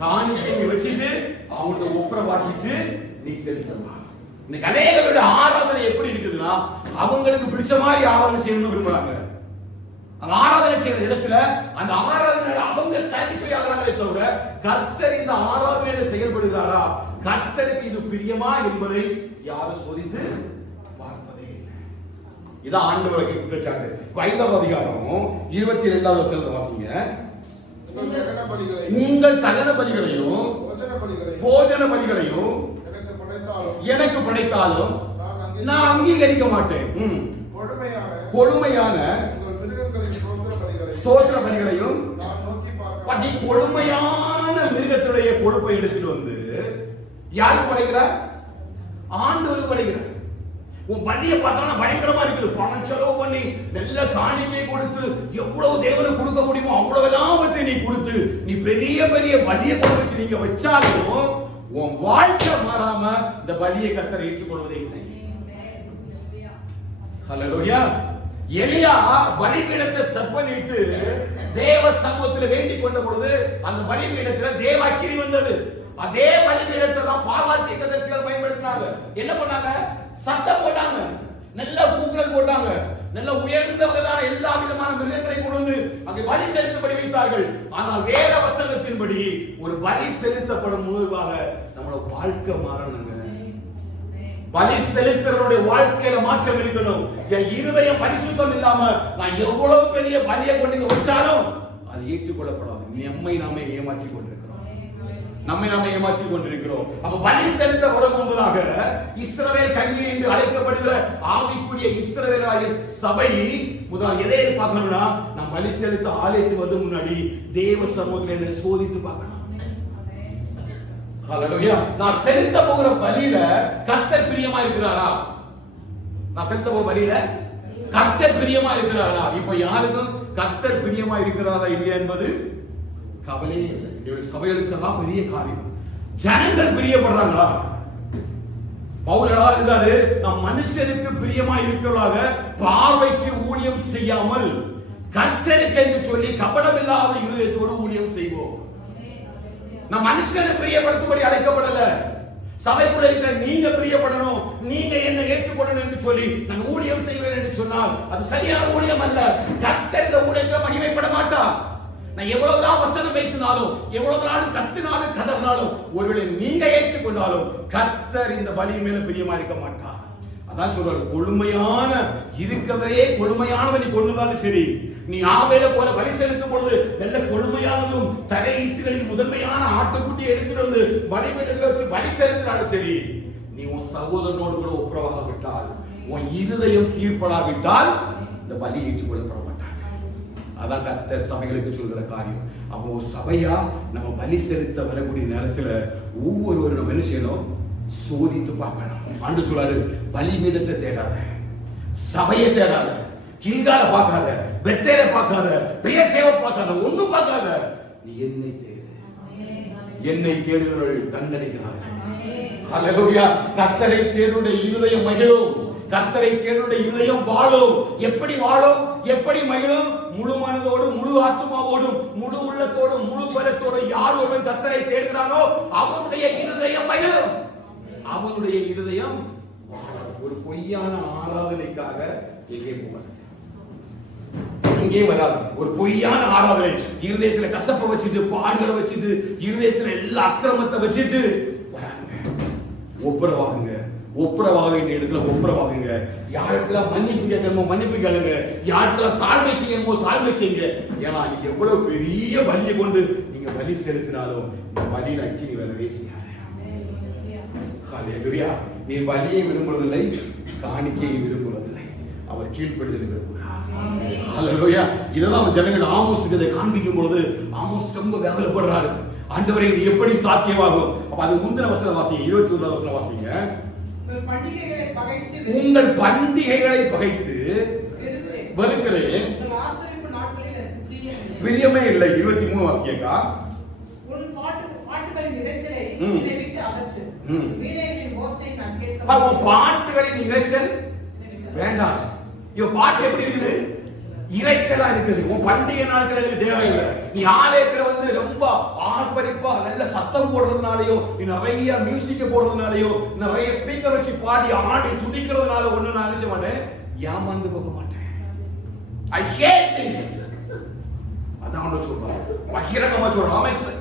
காணிக்கை வச்சுட்டு அவங்கள ஒப்புரவாக்கிட்டு நீ செலுத்தலாம். இன்னைக்கு அநேக பேருடைய ஆராதனை எப்படி இருக்குதுன்னா, அவங்களுக்கு பிடிச்ச மாதிரி ஆராதனை செய்யணும்னு விரும்புறாங்க. அந்த ஆராதனை செய்யற இடத்துல அந்த ஆராதனை அவங்க சாட்டிஸ்ஃபை ஆகிறாங்களே தவிர கர்த்தர் இந்த ஆராதனையில செயல்படுகிறாரா, கர்த்தருக்கு இது பிரியமா என்பதை யாரும் சோதித்து பார்ப்பதே இல்லை. இதான் ஆண்டவருக்கு குற்றச்சாட்டு. 5ஆம் அதிகாரம் 22வது வசனத்தை வாசிங்க. உங்கள் தகன பலிகளையும் போஜன பலிகளையும் எனக்கு படைத்தாலும் நான் அங்கீகரிக்க மாட்டேன். கொழுமையான ஸ்தோத்திர பலிகளையும் பண்ணி கொழுமையான மிருகத்துடைய கொழுப்பை எடுத்துட்டு வந்து யாருக்கு படைக்கிறார்? ஆண்டவருக்கு படைக்கிறார். உன் பலியை பார்த்தா பயங்கரமா இருக்குது. பணம் செலவு பண்ணி நல்ல காணிக்கை கொடுத்து எவ்வளவு தேவனுக்கு கொடுக்க முடியுமோ அவ்வளவு எல்லாவற்றை நீ கொடுத்து நீ பெரிய பெரிய பலியை கொடுத்து நீங்க வச்சாலும் உன் வாழ்க்கை மாறாம இந்த பலியை கர்த்தர் ஏற்றுக்கொள்வதே இல்லை. ஹல்லேலூயா. எலியா பலிபீடத்தை செப்பனிட்டு தேவ சமூகத்தில் வேண்டிக் கொண்ட பொழுது அந்த பலிபீடத்தில் தேவ அக்கினி வந்தது. அதே பலிபீடத்தை தான் பாகால் தீர்க்கதரிசிகள் பயன்படுத்தினாங்க. என்ன பண்ணாங்க? சத்தம் போட்டாங்க, நல்ல கூக்குரல் போட்டாங்க, நல்ல உயர்ந்தவர்களான எல்லா விதமான மிருகங்களை கொண்டு வந்து அங்கே பலி செலுத்தப்படி வைத்தார்கள். ஆனால் வேத வசனத்தின்படி ஒரு பலி செலுத்தப்படும் முன்பாக நம்மளோட வாழ்க்கை மாறணுங்க. பலி செலுத்துறவருடைய வாழ்க்கையில மாற்றம் இருக்கணும். என் இருதயம் பரிசுத்தம் இல்லாம நான் எவ்வளவு பெரிய பலியை கொண்டு வச்சாலும் அது ஏற்றுக்கொள்ளப்படாது. நம்மை நாமே ஏமாற்றிக் கொண்டிருக்கிறோம். அப்ப பலி செலுத்த வரும்போதாக இஸ்ரவேல் கன்னிகை என்று அழைக்கப்படுகிற ஆவிக்குரிய இஸ்ரவேலாகிய சபை முதல்ல எதை பார்க்கணும்னா, நாம் பலி செலுத்த ஆலயத்துக்கு வந்து முன்னாடி தேவ சமூகத்தில் என்ன சோதித்து பார்க்கணும். ஹல்லேலூயா. நான் செலுத்த போகிற பலியில கர்த்தர் பிரியமா இருக்கிறாரா? நான் செலுத்த போகிற பலியில கர்த்தர் பிரியமா இருக்கிறாரா? இப்ப யாருக்கும் கர்த்தர் பிரியமா இருக்கிறாரா இல்லையா என்பது கவலையே இல்லை. சபைகளுக்கெல்லாம் பெரிய காரியம். ஜனங்கள் பிரியப்படுறாங்களா? பவுல் எழுதுறாரு, நம் மனுஷருக்கு பிரியமா இருக்கிறதாக பார்வைக்கு ஊழியம் செய்யாமல் கர்த்தருக்கு என்று சொல்லி கபடமில்லாத இருதயத்தோடு ஊழியம் செய்வோம். நான் மனுஷனை பிரியப்படுத்தும்படி அழைக்கப்படல. சபைக்குள்ள இருக்கிற நீங்க பிரியப்படணும், நீங்க என்ன ஏற்றுக்கொள்ளணும் என்று சொல்லி நான் ஊழியம் செய்வேன் என்று சொன்னால் அது சரியான ஊழியம் அல்ல. கர்த்தர் இந்த ஊழியத்தை மகிமைப்பட மாட்டார். நான் எவ்வளவுதான் வசனம் பேசினாலும், எவ்வளவுதான் கத்தினாலும் கதறினாலும், ஒருவேளை நீங்க ஏற்றுக்கொண்டாலும் கர்த்தர் இந்த பலி மேல பிரியமா இருக்க மாட்டார். அதான் சொல்றாரு, கொழுமையான இருக்கிறதே கொழுமையானதை நீ கொண்டுதாலும் சரி, நீ ஆவேல போல பலி செலுத்தும் பொழுது நல்ல கொழுமையானதும் தரை ஈச்சுகளில் முதன்மையான ஆட்டுக்குட்டியை எடுத்துட்டு வந்து பலிபீடத்துல வச்சு பலி செலுத்தினாலும் சரி, நீ உன் சகோதரனோடு கூட ஒப்புரவாக விட்டால், உன் இருதயம் சீர்படாவிட்டால் இந்த பலி ஏற்றுக்கொள்ளப்பட மாட்டாங்க. அதான் கர்த்தர் சபைகளுக்கு சொல்கிற காரியம். அப்போ ஒரு சபையா நம்ம பலி செலுத்த வரக்கூடிய நேரத்துல ஒவ்வொருவரும் நம்ம என்ன செய்யணும், சோதித்து பார்க்கணும். ஆண்டு சொல்றாரு, பலிபீடத்தை தேடாத, சபையை தேடாத, கில்கால பார்க்காத, பெத்தேலை பார்க்காத, பெயர் சேவை பார்க்காத, ஒண்ணும் பார்க்காத, நீ என்னை தேடு. என்னை தேடுகிறவர்கள் கண்டடைகிறார்கள். ஹல்லேலூயா. கர்த்தரை தேடுடைய இருதயம் மகிழும், கர்த்தரை தேடுடைய இருதயம் வாழும். எப்படி வாழும், எப்படி மகிழும்? முழு மனதோடு, முழு ஆத்மாவோடும், முழு உள்ளத்தோடும், முழு பலத்தோடு யார் ஒருவன் கர்த்தரை தேடுகிறானோ அவனுடைய இருதயம் மகிழும், அவனுடைய இருதயம் வாழும். ஒரு பொய்யான ஆராதனைக்காக எங்கே போவார், இங்கே வராது. ஒரு பொய்யான ஆராதனை, இருதயத்துல கசப்பை வச்சுட்டு, பாடுகளை வச்சுட்டு, இருதயத்துல எல்லா அக்கிரமத்தை வச்சுட்டு வராங்க. ஒப்புரவாகுங்க, ஒப்புரவாக வேண்டிய இடத்துல ஒப்புரவாகுங்க. யார் இடத்துல மன்னிப்பு கேட்கணுமோ மன்னிப்பு கேளுங்க, யார் இடத்துல தாழ்மை செய்யணுமோ தாழ்மை செய்யுங்க. ஏன்னா நீங்க எவ்வளவு பெரிய பலியை கொண்டு நீங்க பலி செலுத்தினாலும் இந்த பலியில அக்கினி வரவே செய்யாது. ஹல்லேலூயா. நீ பலியை விரும்புவதில்லை, காணிக்கையை விரும்புவதில்லை, அவர் கீழ்ப்படுதலை விரும்புகிறார். ஹல்லேலூயா. இதெல்லாம் ஜனங்கள் ஆமோஸுக்கு இதை காண்பிக்கும் பொழுது ஆமோஸ் ரொம்ப வேதனைப்படுறாரு. ஆண்டவரே இது எப்படி சாத்தியமாகும்? அப்ப அது முந்தின வசனம் வாசிங்க, 21வது வசனம் வாசிங்க. உங்கள் பண்டிகைகளை பகைத்து வெறுக்கிறேன், பிரியமே இல்லை. 23 வாசிக்கா. பாட்டுகளின் இறைச்சல் வேண்டாம். இவன் பாட்டு எப்படி இருக்குது, இறைச்சலா இருக்குது. உன் பண்டிகை நாட்கள் எனக்கு தேவையில்லை. நீ ஆலயத்துல வந்து ரொம்ப ஆர்ப்பரிப்பா நல்ல சத்தம் போடுறதுனாலயோ, நீ நிறைய மியூசிக் போடுறதுனாலயோ, நிறைய ஸ்பீக்கர் வச்சு பாடி ஆடி துதிக்கிறதுனால ஒண்ணு நான் நினைச்ச மாட்டேன், ஏமாந்து போக மாட்டேன். I hate this. அதான் சொல்றாரு, பகிரங்கமா சொல்றாரு.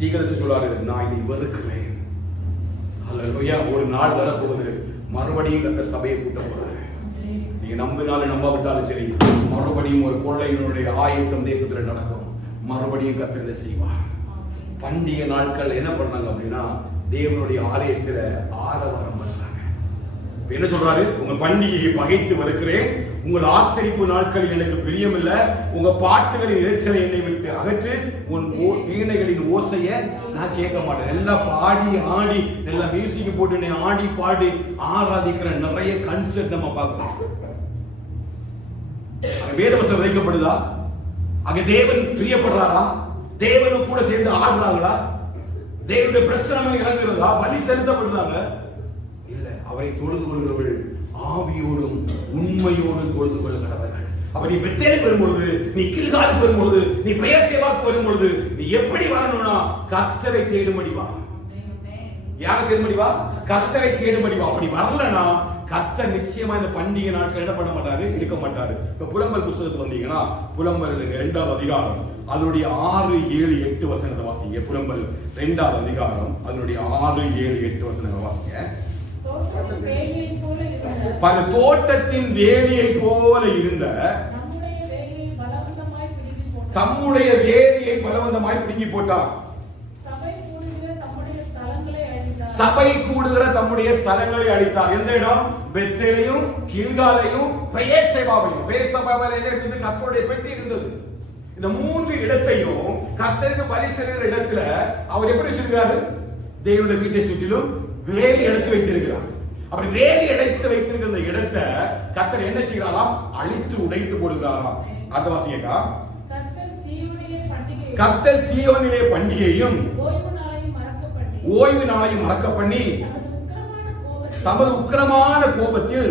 தீர்க்கதரிசி சொல்றாரு, நான் இதை வெறுக்கிறேன். ஹல்லேலூயா. ஒரு நாள் வரப்போகுது, மறுபடியும் கர்த்தர் சபையை கூட்ட போறாரு. நீங்க நம்பினாலும் நம்பாவிட்டாலும் சரி, மறுபடியும் ஒரு கொள்ளையினுடைய ஆயத்தம் தேசத்துல நடக்கும். மறுபடியும் கர்த்தர் செய்வார். பண்டிகை நாட்கள் என்ன பண்ணாங்க அப்படின்னா, தேவனுடைய ஆலயத்துல ஆரவாரம் பண்றாங்க. என்ன சொல்றாரு, உங்க பண்டிகையை பகைத்து வருகிறேன், உங்கள் ஆசரிப்பு நாட்களில் எனக்கு பிரியமில்லை, உங்க பாட்டுகளின் இறைச்சலை என்னை விட்டு அகற்று, உன் வீணைகளின் ஓசையை நான் கேட்க மாட்டேன். எல்லாம் பாடி ஆடி நல்ல மியூசிக் போட்டு ஆடி பாடி ஆராதிக்கிற நிறைய கன்சர்ட் நம்ம பார்க்கிறோம். வேதவசனம் வைக்கப்படுதா? அங்க தேவன் பிரியப்படுறாரா? தேவனும் கூட சேர்ந்து ஆடுறாங்களா? தேவனுடைய பிரசனம் இறங்குறதா? பலி செலுத்தப்படுறாங்க? இல்ல. அவரை தொழுது கொள்கிறவர்கள் ஆவியோடும் உண்மையோடு தொழுது கொள்ள கடவர்கள். அப்ப நீ பெத்தேலுக்கு வரும்பொழுது, நீ கில்காலுக்கு வரும்பொழுது, நீ பெயர் சேவாக்கு வரும்பொழுது நீ எப்படி வரணும்னா கர்த்தரை தேடும்படி வா. யாரை தேடும்படி வா? கர்த்தரை தேடும்படி வா. அப்படி வரலனா கர்த்தர் நிச்சயமா இந்த பண்டிகை நாட்கள் என்ன பண்ண மாட்டாரு, இருக்க மாட்டாரு. இப்ப புலம்பல் புஸ்தகத்துக்கு வந்தீங்கன்னா, புலம்பல் 2வது அதிகாரம் அதனுடைய 6, 7, 8 வசனத்தை வாசிங்க. புலம்பல் 2வது அதிகாரம் அதனுடைய 6, 7, 8 வசனங்களை வாசிங்க. தோட்டத்தின் வேலியை போல இருந்த தம்முடைய வேலியை பலவந்தமாய் பிடுங்கி போட்டார். சபை கூடுகிற தம்முடைய ஸ்தலங்களை அழித்தார். எந்த இடம்? பெத்தேலையும் கில்காலையும் பெயர் சேவாவையும். பெயர் சேவாவிலிருந்து கர்த்தருடைய பெட்டி இருந்தது. இந்த 3 இடத்தையும் கர்த்தருக்கு பலி செலுத்துற இடத்துல அவர் எப்படி வச்சிருக்கிறாரு? தேவனுடைய வீட்டை சுற்றிலும் வேலி எடுத்து வைத்திருக்கிறார். அப்படி வேலி எடுத்து வைத்திருக்கிற இந்த இடத்தை கர்த்தர் என்ன செய்கிறாராம்? அழித்து உடைத்து போடுகிறாராம். அடுத்த வாசிங்கக்கா. கர்த்தர் சீயோனிலே பண்டிகையும் ஓய்வு நாளையும் மறக்க பண்ணி தமது உக்கிரமான கோபத்தில்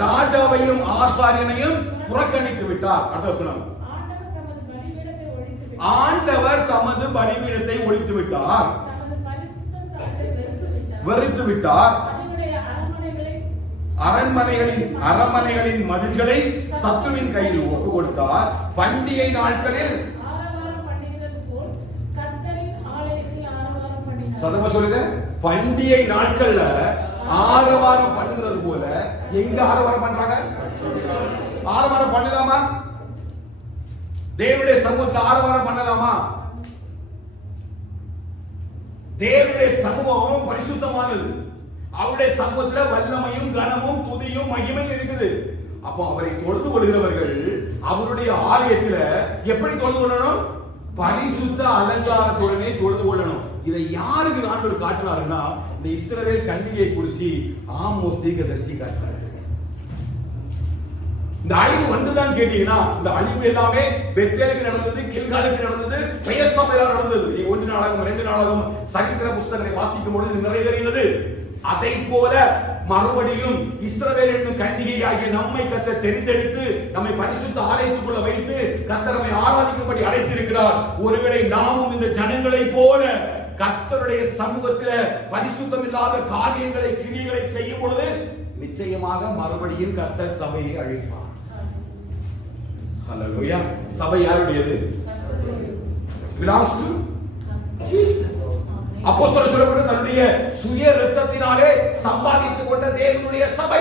ராஜாவையும் ஆசாரியனையும் புறக்கணித்து விட்டார். அடுத்த வசனம். ஆண்டவர் தமது பலிபீடத்தை ஒழித்து விட்டார், வெறுத்து விட்டார். அரண்மனைகளின் மதில்களை சத்துருவின் கையில் ஒப்பு கொடுத்தார். பண்டிகை நாட்களில் சதமா சொல்லுங்க, பண்டிகை நாட்கள்ல ஆரவாரம் பண்ணுகிறது போல எங்க ஆரவாரம் பண்றாங்க? ஆரவாரம் பண்ணலாமா? தேவனுடைய சமூகத்தில் ஆரவாரம் பண்ணலாமா? தேவனுடைய சமூகம் பரிசுத்தமானது. அவருடைய சமூகத்துல வல்லமையும் கனமும் துதியும் மகிமையும் இருக்குது. அப்போ அவரை தொழுது கொள்கிறவர்கள் அவருடைய ஆலயத்துல எப்படி தொழுது கொள்ளணும்? பரிசுத்த அலங்காரத்துடனே தொழுது கொள்ளணும். இதை யாருக்கு ஆண்டவர் காட்டுறாருன்னா, இந்த இஸ்ரவேல் கன்னிகையை குறித்து ஆமோஸ் தீர்க்கதரிசி காட்டுறாரு. இந்த அழிவு வந்துதான் கேட்டீங்கன்னா, இந்த அழிவு எல்லாமே பெத்தேலுக்கு நடந்தது, கில்காலுக்கு நடந்தது, பெயர்சபையில நடந்தது. 1 நாளாகம் 2 நாளாகம் சரித்திர புஸ்தகங்களை வாசிக்கும் பொழுது நிறைவேறினது. அதை போல மறுபடியும் இஸ்ரவேல் என்னும் கன்னிகையாகிய நம்மை கர்த்தர் தெரிந்தெடுத்து நம்மை பரிசுத்த ஆலயத்துக்குள்ள வைத்து கர்த்தர் நம்மை ஆராதிக்கும்படி அழைத்திருக்கிறார். ஒருவேளை நாமும் இந்த ஜனங்களை போல கர்த்தருடைய சமூகத்தில் பரிசுத்தம் இல்லாத காரியங்களை கிரியைகளை செய்யும் பொழுது நிச்சயமாக மறுபடியும் கர்த்தர் சபையை அழிப்பார். ஹல்லேலூயா. சபை யாருடையது? belongs to Jesus. அப்போஸ்தலர் சொல்லப்பட்ட தன்னுடைய சுய இரத்தத்தினாலே சம்பாதித்துக் கொண்ட தேவனுடைய சபை.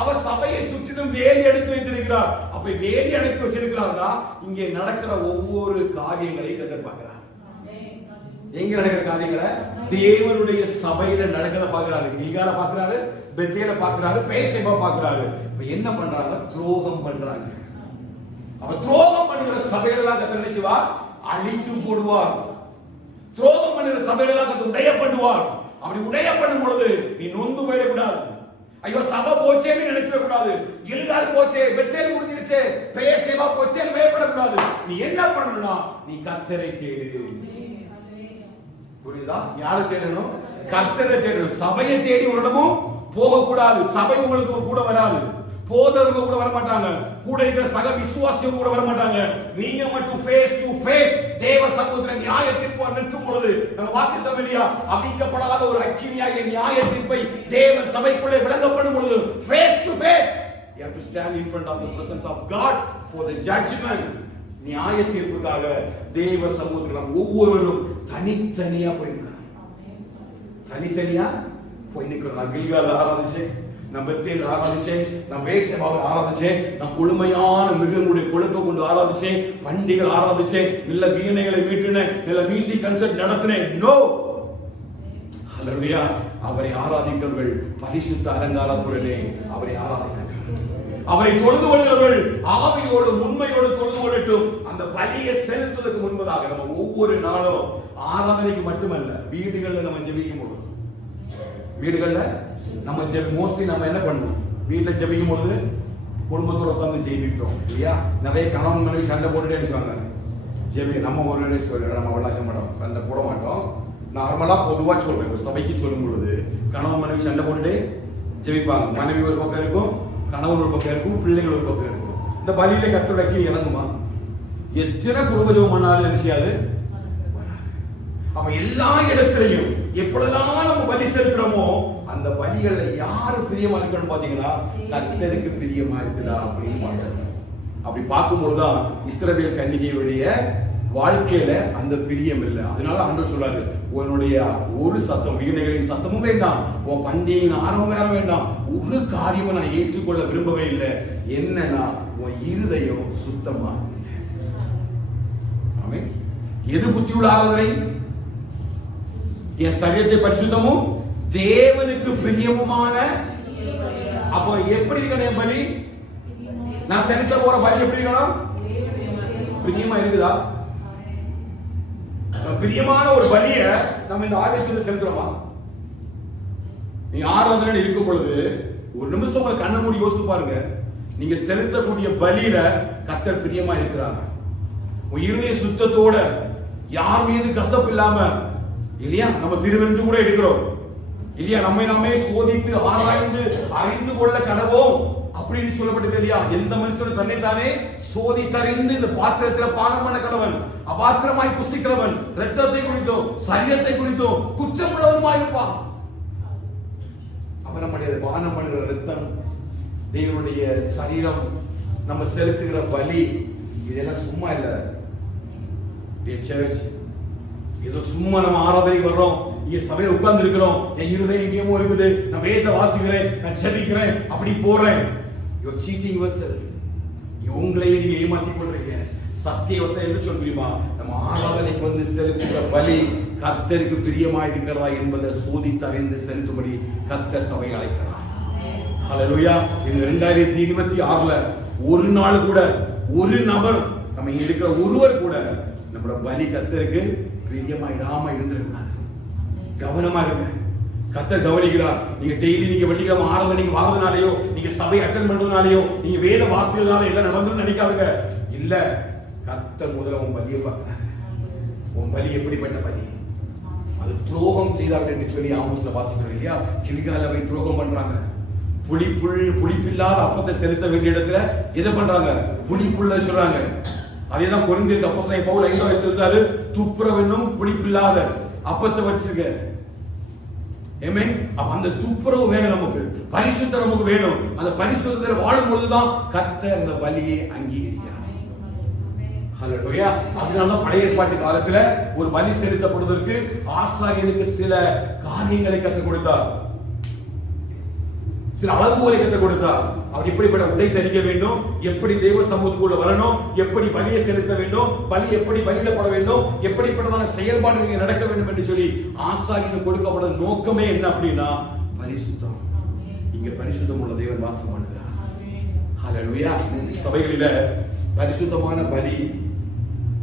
அவர் சபையை சுற்றிலும் வேலி எடுத்து வைத்திருக்கிறார். அப்ப வேலி எடுத்து வச்சிருக்கிறார்னா இங்கே நடக்கிற ஒவ்வொரு காரியங்களையும் கர்த்தர் பார்க்கிறார். எங்க நடக்கிற காரியங்களை? தேவனுடைய சபையில நடக்கிறத பார்க்கிறாரு. கில்கால பார்க்கிறாரு, பெத்தேல பார்க்கிறாரு, பேசேபா பார்க்கிறாரு. இப்ப என்ன பண்றாங்க? துரோகம் பண்றாங்க. அவர் துரோகம் பண்ணுகிற சபைகளெல்லாம் கர்த்தர் என்ன செய்வார்? அழித்து போடுவார். துரோகம் பண்ணுகிற சபைகளெல்லாம் கர்த்தர் உடைய பண்ணுவார். அப்படி உடைய பண்ணும் பொழுது நீ நொந்து போயிடக்கூடாது. ஐயோ சபை போச்சேன்னு நினைச்சிட கூடாது. கில்கால் போச்சே, பெத்தேல் முடிஞ்சிருச்சே, பேசேபா போச்சேன்னு பயப்படக்கூடாது. நீ என்ன பண்ணணும்னா நீ கர்த்தரை தேடு. புரியுதா? யாரை தேடணும்? கர்த்தரை தேடணும். சபையை தேடி ஒரு இடமும் போக கூடாது. சபை உங்களுக்கு கூட வராது. போதவங்க கூட வர மாட்டாங்க. கூட இருக்கிற சக விசுவாசிகள் கூட வர மாட்டாங்க. நீங்க மட்டும் ஃபேஸ் டு ஃபேஸ் தேவ சமூகத்தில் நியாய தீர்ப்பு நிற்கும் பொழுது நம்ம வாசித்தோம் இல்லையா? அவிக்கப்படாத ஒரு அக்கினியாகிய நியாய தீர்ப்பை தேவன் சபைக்குள்ளே விளங்கப்படும் பொழுது face to face you have to stand in front of the presence of God for the judgment. நியாய தீர்ப்புக்காக தேவ சமூகத்தில் நாம் ஒவ்வொருவரும் தனித்தனியா போய் நிற்கணும். தனித்தனியா போய் நிற்கணும். நான் கில்கால ஆராதிச்சேன், நான் பெத்தேல் ஆராதிச்சேன், நான் பேசேபாவை ஆராதிச்சேன், நான் கொழுமையான மிருகங்களுடைய கொழுப்பை கொண்டு ஆராதிச்சேன், பண்டிகள் ஆராதிச்சேன், நல்ல வீணைகளை மீட்டினேன், நல்ல மியூசிக் கன்சர்ட் நடத்தினேன். நோ. ஹல்லேலூயா. அவரை ஆராதிக்கிறவர்கள் பரிசுத்த அலங்காரத்துடனே அவரை ஆராதிக்கிறார்கள். அவரை தொழுது கொள்கிறவர்கள் ஆவியோடு உண்மையோடு தொழுது கொள்ளட்டும். அந்த பலியை செலுத்துவதற்கு முன்பதாக நம்ம ஒவ்வொரு நாளும் ஆராதனைக்கு மட்டுமல்ல, வீடுகள்ல நம்ம ஜெபிக்கும் பொழுது, வீடுகள்ல நம்ம மோஸ்ட்லி நம்ம என்ன பண்ணுவோம்? வீட்டுல ஜெபிக்கும் பொழுது குடும்பத்தோட உட்கார்ந்து ஜெபிப்போம் இல்லையா? நிறைய கணவன் மனைவி சண்டை போட்டுட்டே அடிச்சுவாங்க. ஜெபி நம்ம ஒரு நம்ம வெள்ளாசம் மாட்டோம், சண்டை போட மாட்டோம். நார்மலா பொதுவா சொல்றேன். ஒரு சபைக்கு சொல்லும் பொழுது கணவன் மனைவி சண்டை போட்டுட்டு ஜெபிப்பாங்க. மனைவி ஒரு பக்கம் இருக்கும், கணவன் ஒரு பக்கம் இருக்கும், பிள்ளைகள் ஒரு பக்கம் இருக்கும். இந்த பலியில கர்த்தருக்கு இறங்குமா? எத்தனை குடும்ப ஜெபம் பண்ணாலும் நினைச்சாது. அப்ப எல்லா இடத்திலையும் எப்பொழுதெல்லாம் நம்ம பலி செலுத்துறோமோ அந்த பலிகள்ல யாரு பிரியமா இருக்கணும் பாத்தீங்கன்னா கர்த்தருக்கு பிரியமா இருக்குதா அப்படின்னு பார்க்கணும். அப்படி பார்க்கும்போதுதான் இஸ்ரவேல் கன்னிகையுடைய வாழ்க்கையில அந்த பிரியம் இல்லை. அதனால ஆண்டவர் சொல்றாரு, உன்னுடைய ஒரு சத்தம், வீணைகளின் சத்தமும் வேண்டாம், உன் பண்டிகையின் ஆர்வம் வேற வேண்டாம், ஒரு காரியமும் நான் ஏற்றுக்கொள்ள விரும்பவே இல்லை. என்னன்னா உன் இருதயம் சுத்தமா இல்லை. ஆமென். எது புத்தியுள்ள ஆராதனை? என் சரீரத்தை பரிசுத்தமும் தேவனுக்கு பிரியமுமான. அப்போ எப்படி இருக்கணும் பலி? நான் செலுத்த போற பலி எப்படி இருக்கணும்? பிரியமா இருக்குதா? பிரியமான ஒரு பலிய நம்ம இந்த ஆலயத்துல செலுத்துறோமா? நீ ஆராதனை இருக்கும் பொழுது ஒரு நிமிஷம் உங்க கண்ணை மூடி யோசித்து பாருங்க. நீங்க செலுத்தக்கூடிய பலியில கர்த்தர் பிரியமா இருக்கிறாங்க. உங்க இருதய சுத்தத்தோட, யார் மீது கசப்பு இல்லாம இல்லையா? நம்ம திருவிருந்து கூட எடுக்கிறோம். இல்லையா? நம்மை நாமே சோதித்து ஆராய்ந்து அறிந்து கொள்ள கடவோம் அப்படின்னு சொல்லப்பட்டது இல்லையா? எந்த மனுஷனும் தன்னைத்தானே சோதித்தறிந்து இந்த பாத்திரத்தில் பானம் பண்ண கடவன், அபாத்திரமாய் புசிக்கிறவன் ரத்தத்தை குறித்தோ சரீரத்தை குறித்தோ குற்றம் உள்ளவனுமாய் இருப்பான். அவன் நம்முடைய பானம் பண்ணுகிற ரத்தம், தேவனுடைய சரீரம், நம்ம செலுத்துகிற பலி, இதெல்லாம் சும்மா இல்ல. சர்ச் ஏதோ சும்மா நம்ம ஆராதனைக்கு வர்றோம், இங்க சபையில உட்கார்ந்து இருக்கிறோம், என் இருதயம் எங்கேயோ இருக்குது, நான் வேத வாசிக்கிறேன், நான் செபிக்கிறேன், அப்படி போறேன். You are cheating yourself. உங்களையே நீங்க ஏமாத்திக் கொள்றீங்க. சத்திய வசனம் என்ன சொல்றீமா? நம்ம ஆராதனைக்கு வந்து செலுத்துகிற பலி கர்த்தருக்கு பிரியமா இருக்கிறதா என்பதை சோதித்து அறிந்து செலுத்தும்படி கர்த்தர் சபை அழைக்கிறார். ஹல்லேலூயா. இந்த 2026ல ஒரு நாள் கூட ஒரு நபர், நம்ம இங்க இருக்கிற ஒருவர் கூட நம்மளோட பலி கர்த்தருக்கு பிரியமா இடாம இருந்திருக்கிறார். கவனமா இருங்க. கர்த்தர் கவனிக்கிறார். நீங்க டெய்லி நீங்க வெள்ளிக்கிழமை ஆராதனைக்கு வாரதுனாலயோ, நீங்க சபை அட்டெண்ட் பண்றதுனாலயோ, நீங்க வேத வாசிக்கிறதுனால எல்லாம் நடந்துன்னு நினைக்காதுங்க. இல்ல, கர்த்தர் முதல்ல உன் பலியை பார்க்கிறார். உன் பலி எப்படிப்பட்ட பலி? அது துரோகம் செய்தார்கள் என்று சொல்லி ஆமோஸ்ல வாசிக்கிறோம் இல்லையா? கில்கால போய் துரோகம் பண்றாங்க. புளிப்பில்லாத அப்பத்தை செலுத்த வேண்டிய இடத்துல எதை பண்றாங்க? புளிப்புள்ள சொல்றாங்க. அதேதான் கொரிந்தியருக்கு அப்போஸ்தலன் பவுல் 5 வசனத்துல துப்புரவென்னும் புளிப்பில்லாத அப்பத்தை வச்சிருக்க. ஆமென். அந்த துப்புரவு வேணும், நமக்கு பரிசுத்தம் நமக்கு வேணும். அந்த பரிசுத்தத்தில் வாழும் பொழுதுதான் கர்த்தர் அந்த பலியை அங்கீகரிக்கிறார். ஹல்லேலூயா. அதனால பழைய ஏற்பாட்டு காலத்துல ஒரு பலி செலுத்தப்படுவதற்கு ஆசாரியனுக்கு சில காரியங்களை கற்றுக் கொடுத்தார், சில அளவுகோலை கற்றுக் கொடுத்தார். அவர் எப்படிப்பட்ட உடை தரிக்க வேண்டும், எப்படி தேவ சமூகத்துக்குள்ள வரணும், எப்படி பலியை செலுத்த வேண்டும், பலி எப்படி பலியிடப்பட வேண்டும், எப்படிப்பட்டதான செயல்பாடுகள் நடக்க வேண்டும் என்று சொல்லி ஆசாரியனுக்கு கொடுக்கப்பட்ட நோக்கமே என்ன அப்படின்னா பரிசுத்தம். இங்க பரிசுத்தம் உள்ள தேவன் வாசம் பண்ணுகிறார். ஹல்லேலூயா. சபைகளில பரிசுத்தமான பலி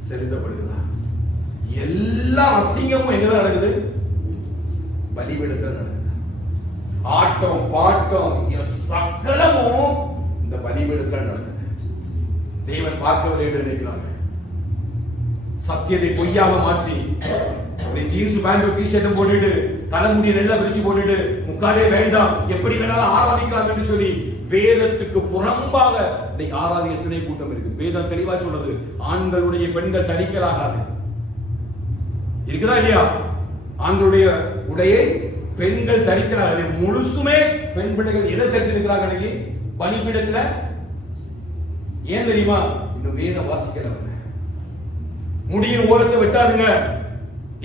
செலுத்தப்படுகிறார். எல்லா அசிங்கமும் எங்க நடக்குது? பலிபீடத்தில் நடக்குது. ஆட்டம் பாட்டம் சகலமும் இந்த பலிபீடத்தில் நடக்குது. தேவன் பார்க்கவில்லை என்று நினைக்கிறார்கள். சத்தியத்தை பொய்யாக மாற்றி ஜீன்ஸ் பேண்ட் டி-ஷர்ட் போட்டுட்டு தலைமுடியை நெல்ல விரிச்சு போட்டுட்டு முக்காலே வேண்டாம் எப்படி வேணாலும் ஆராதிக்கிறாங்க என்று சொல்லி வேதத்துக்கு புறம்பாக இன்னைக்கு ஆராதிக்க துணை கூட்டம் இருக்கு. வேதம் தெளிவா சொல்றது, ஆண்களுடைய பெண்கள் தரிக்கலாகாது. இருக்குதா இல்லையா? ஆண்களுடைய உடையை பெண்கள் தரிக்கிறார்கள். முழுசுமே பெண் பிள்ளைகள் எதை தரிசிக்கிறாங்க இன்னைக்கு பலிபீடத்துல? ஏன் தெரியுமா? இன்னும் வேதம் வாசிக்கிறவங்க. முடியின் ஓரத்தை வெட்டாதுங்க.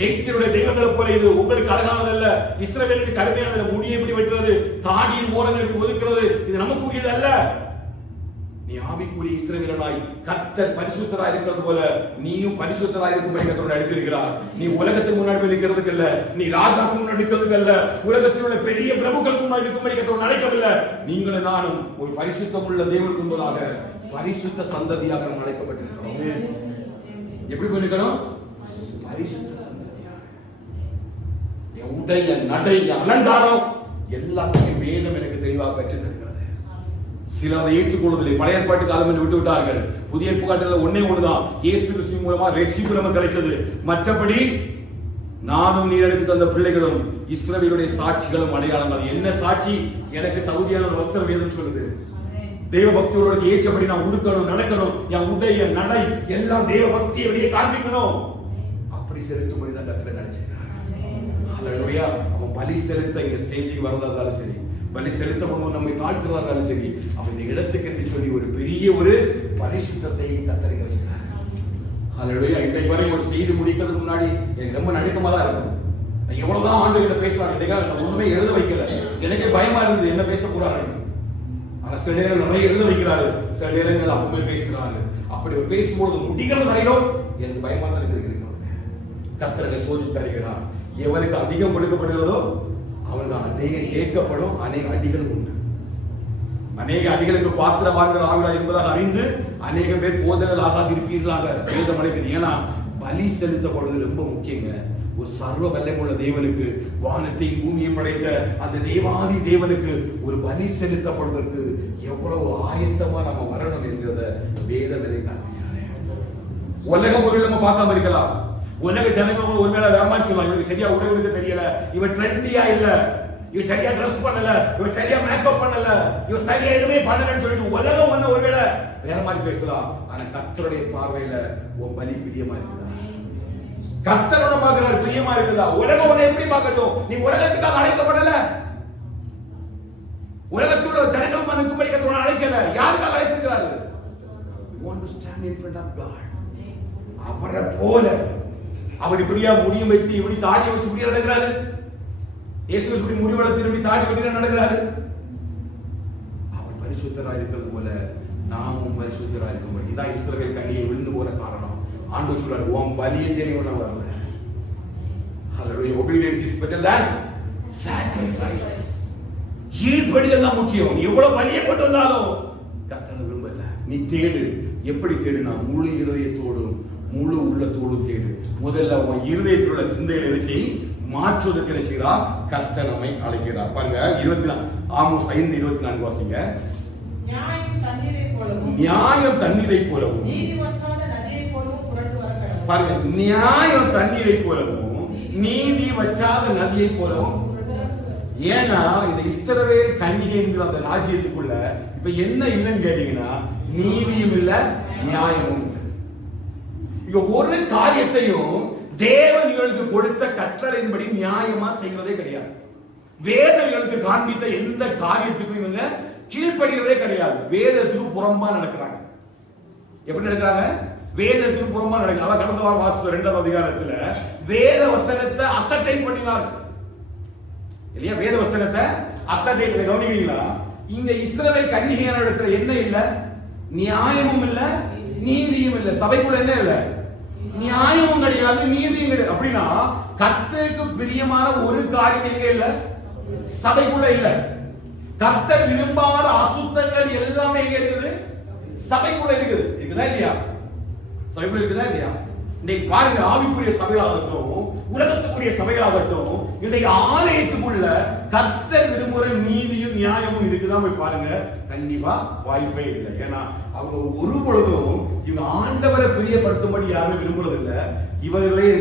எகிப்தியருடைய தெய்வங்களை போல இது உங்களுக்கு அழகானதல்ல. இஸ்ரவேலுக்கு கருமையானது. முடியை எப்படி வெட்டுறது, தாடியின் ஓரங்களுக்கு ஒதுக்குறது, இது நமக்குரியது அல்ல. நீ ஆவிக்குரிய இஸ்ரவேலனாய் கர்த்தர் பரிசுத்தராய் இருக்கிறது போல நீயும் பரிசுத்தராய் இருக்கும்படி கர்த்தர் அழைத்திருக்கிறார். நீ உலகத்துக்கு முன்னாடி நிற்கிறதுக்கு அல்ல, நீ ராஜாக்கு முன்னாடி நிற்கிறதுக்கு அல்ல, உலகத்தில் உள்ள பெரிய பிரபுக்களுக்கு முன்னாடி இருக்கும்படி கர்த்தர் அழைக்கவில்லை. நீங்களும் நானும் ஒரு பரிசுத்தம் உள்ள தேவனுக்கு முன்பதாக பரிசுத்த சந்ததியாக நாம் அழைக்கப்பட்டிருக்கிறோம். எப்படி பண்ணிக்கணும்? பரிசுத்த சந்ததியாக. என் உடை, என் நடை, என் அலங்காரம் எல்லாத்தையும் வேதம் எனக்கு தெளிவாக கற்றுத் தருகிறது. சிலர் அதை ஏற்றுக்கொள்வதில்லை. பழைய ஏற்பாட்டு காலம் என்று விட்டு விட்டார்கள். புதிய ஏற்பாட்டில் ஒன்னே ஒண்ணுதான், இயேசு கிறிஸ்து மூலமா ரட்சிப்பு நமக்கு கிடைச்சது. மற்றபடி நானும் நீ எனக்கு தந்த பிள்ளைகளும் இஸ்ரவேலுடைய சாட்சிகளும் அடையாளங்கள். என்ன சாட்சி? எனக்கு தகுதியான வஸ்திரம் வேதம் சொல்லுது. தேவ பக்தியோட ஏற்றபடி நான் உடுக்கணும், நடக்கணும். என் உடை, என் நடை எல்லாம் தேவ பக்தியை வெளியே காண்பிக்கணும். அப்படி செலுத்தும்படி தான் கர்த்தர் நினைச்சிருக்காரு. ஹல்லேலூயா. அவன் பலி செலுத்த இங்க ஸ்டேஜுக்கு வரதா இருந்தாலும் சரி, பலி செலுத்தப்படும் நம்மை தாழ்த்துறதா இருந்தாலும் சரி, அவன் இந்த இடத்துக்கு என்று சொல்லி ஒரு பெரிய ஒரு பரிசுத்தத்தை கர்த்தர் வச்சிருக்காரு. ஹல்லேலூயா. இன்றைக்கு வரை ஒரு செய்தி முடிக்கிறதுக்கு முன்னாடி எனக்கு ரொம்ப நடுக்கமா தான் இருக்கும். நான் எவ்வளவுதான் ஆண்டுகிட்ட பேசலாம், இன்னைக்கு நான் ஒண்ணுமே எழுத வைக்கல. எனக்கே பயமா இருந்தது என்ன பேச போறாரு. ஆனா சில நேரங்கள் நிறைய எழுத வைக்கிறாரு, சில நேரங்கள் அப்பவே பேசுறாரு. அப்படி ஒரு பேசும்போது முடிகிறது வரையிலும் எனக்கு பயமா தான் இருக்கிறது. கர்த்தரை சோதித்து தருகிறார். எவனுக்கு அதிகம் கொடுக்கப்படுகிறதோ அவனுக்கு அநேக கேட்கப்படும், அநேக அடிகள் உண்டு. அநேக அடிகளுக்கு பாத்திரவான்கள் ஆகிறார் என்பதாக அறிந்து அநேக பேர் போதகர்கள் ஆகாதிருப்பீர்களாக வேதம் அழைக்கிறது. ஏன்னா பலி செலுத்தப்படுவது ரொம்ப முக்கியங்க. ஒரு சர்வ வல்லமையுள்ள தேவனுக்கு, வானத்தையும் பூமியை படைத்த அந்த தேவாதி தேவனுக்கு ஒரு பலி செலுத்தப்படுவதற்கு எவ்வளவு ஆயத்தமா நம்ம வரணும் என்கிறத வேதம் காண்பிக்கிறார். உலக பொருள் நம்ம பார்க்காம இருக்கலாம். உலக ஜனங்கள் ஒருவேளை வேறமாதிரி சொல்லலாம், இவனுக்கு சரியா உடை கொடுக்க தெரியல, இவன் ட்ரெண்டியா இல்ல. இவன் சரியா ட்ரெஸ் பண்ணல, இவன் சரியா மேக்கப் பண்ணல, இவன் சரியா எதுவுமே பண்ணலன்னு சொல்லிட்டு உலகம் வந்து ஒருவேளை வேற மாதிரி பேசலாம். ஆனா கர்த்தருடைய பார்வையில உன் பலி பிரியமா இருக்குதா? கர்த்தரோட பார்க்கிறார், பிரியமா இருக்குதா? உலகம் உன்னை எப்படி பார்க்கட்டும்? நீ உலகத்துக்காக அழைக்கப்படல. உலகத்தோட ஜனங்கள் மனுக்கும்படி கர்த்தர் அழைக்கல. யாருக்காக அழைச்சிருக்கிறாரு? You want to stand in front of God. அவரை போல அவர் இப்படியா முடியும் வெட்டி இப்படி தாடி வச்சு இப்படி நடக்கிறாரு. இயேசு இப்படி முடி வளர்த்து இப்படி தாடி வெட்டி நடக்கிறாரு. அவர் பரிசுத்தராய் இருக்கிறது போல நாமும் பரிசுத்தராய் இருக்கணும். இதான் இஸ்ரவேல் கண்ணியை விழுந்து போற காரணம். ஆண்டவர் சொல்றாரு, உன் பலியை தேடி ஒண்ணு வரல. Hallelujah. Obedience is better than sacrifice. கீழ்ப்படிதல் தான் முக்கியம். நீ எவ்வளவு பலியை கொண்டு வந்தாலும் கர்த்தர் விரும்பல. நீ தேடு. எப்படி தேடுனா முழு இதயத்தோடும் முழு உள்ளத்தோடும் தேடு. முதல்ல உன் இருதயத்தில் உள்ள சிந்தைகளை வச்சு மாற்றுவதற்கு என்ன செய்கிறார்? கர்த்தர் நம்மை அழைக்கிறார். பாருங்க 24 ஆமோஸ் 5:24 வாசிங்க. நியாயம் தண்ணீரை போலவும் நீதி வற்றாத நதியை போலவும் புரண்டு வரக்கடவது. பாருங்க, நியாயம் தண்ணீரை போலவும் நீதி வற்றாத நதியை போலவும். ஏன்னா இந்த இஸ்ரவேல் கன்னிகை என்கிற அந்த ராஜ்யத்துக்குள்ள இப்ப என்ன இல்லைன்னு கேட்டீங்கன்னா நீதியும் இல்ல, நியாயமும் இல்லை. இங்க ஒரு காரியத்தையும் தேவன் இவர்களுக்கு கொடுத்த கட்டளையின்படி நியாயமா செய்வதே கிடையாது. வேதம் இவர்களுக்கு காண்பித்த எந்த காரியத்துக்கும் இவங்க கீழ்ப்படுகிறதே கிடையாது. வேதத்துக்கு புறம்பா நடக்கிறாங்க. எப்படி நடக்கிறாங்க? வேதத்துக்கு புறம்பா நடக்கிறாங்க. அதான் கடந்த வாரம் வாசித்த 2வது அதிகாரத்துல வேத வசனத்தை அசட்டை பண்ணினார்கள் இல்லையா? வேத வசனத்தை அசட்டை பண்ணி கவனிக்கிறீங்களா? இங்க இஸ்ரவேல் கன்னிகையான இடத்துல என்ன இல்ல? நியாயமும் இல்ல, நீதியும் இல்ல. சபைக்குள்ள என்ன இல்ல? நியாயமும் கிடையாது, நீதியும் கிடையாது. அப்படின்னா கர்த்தருக்கு பிரியமான ஒரு காரியம் எங்க இல்ல? சபைக்குள்ள இல்ல. கர்த்தர் விரும்பாத அசுத்தங்கள் எல்லாமே எங்க இருக்குது? சபைக்குள்ள இருக்குது. இருக்குதா இல்லையா? சபைக்குள்ள இருக்குதா இல்லையா? இன்னைக்கு பாருங்க, ஆவிக்குரிய சபைகளாகட்டும் உலகத்துக்குரிய சபைகளாகட்டும் இன்றைக்கு ஆலயத்துக்குள்ள கர்த்தர் விரும்புகிற நீதியும் நியாயமும் இருக்குதான் போய் பாருங்க. கண்டிப்பா வாய்ப்பே இல்லை. ஏன்னா அவங்க ஒரு பொழுதும் இவங்க ஆண்டவரை பிரியப்படுத்தும்படி யாருமே விரும்புறது இல்லை. இவர்களே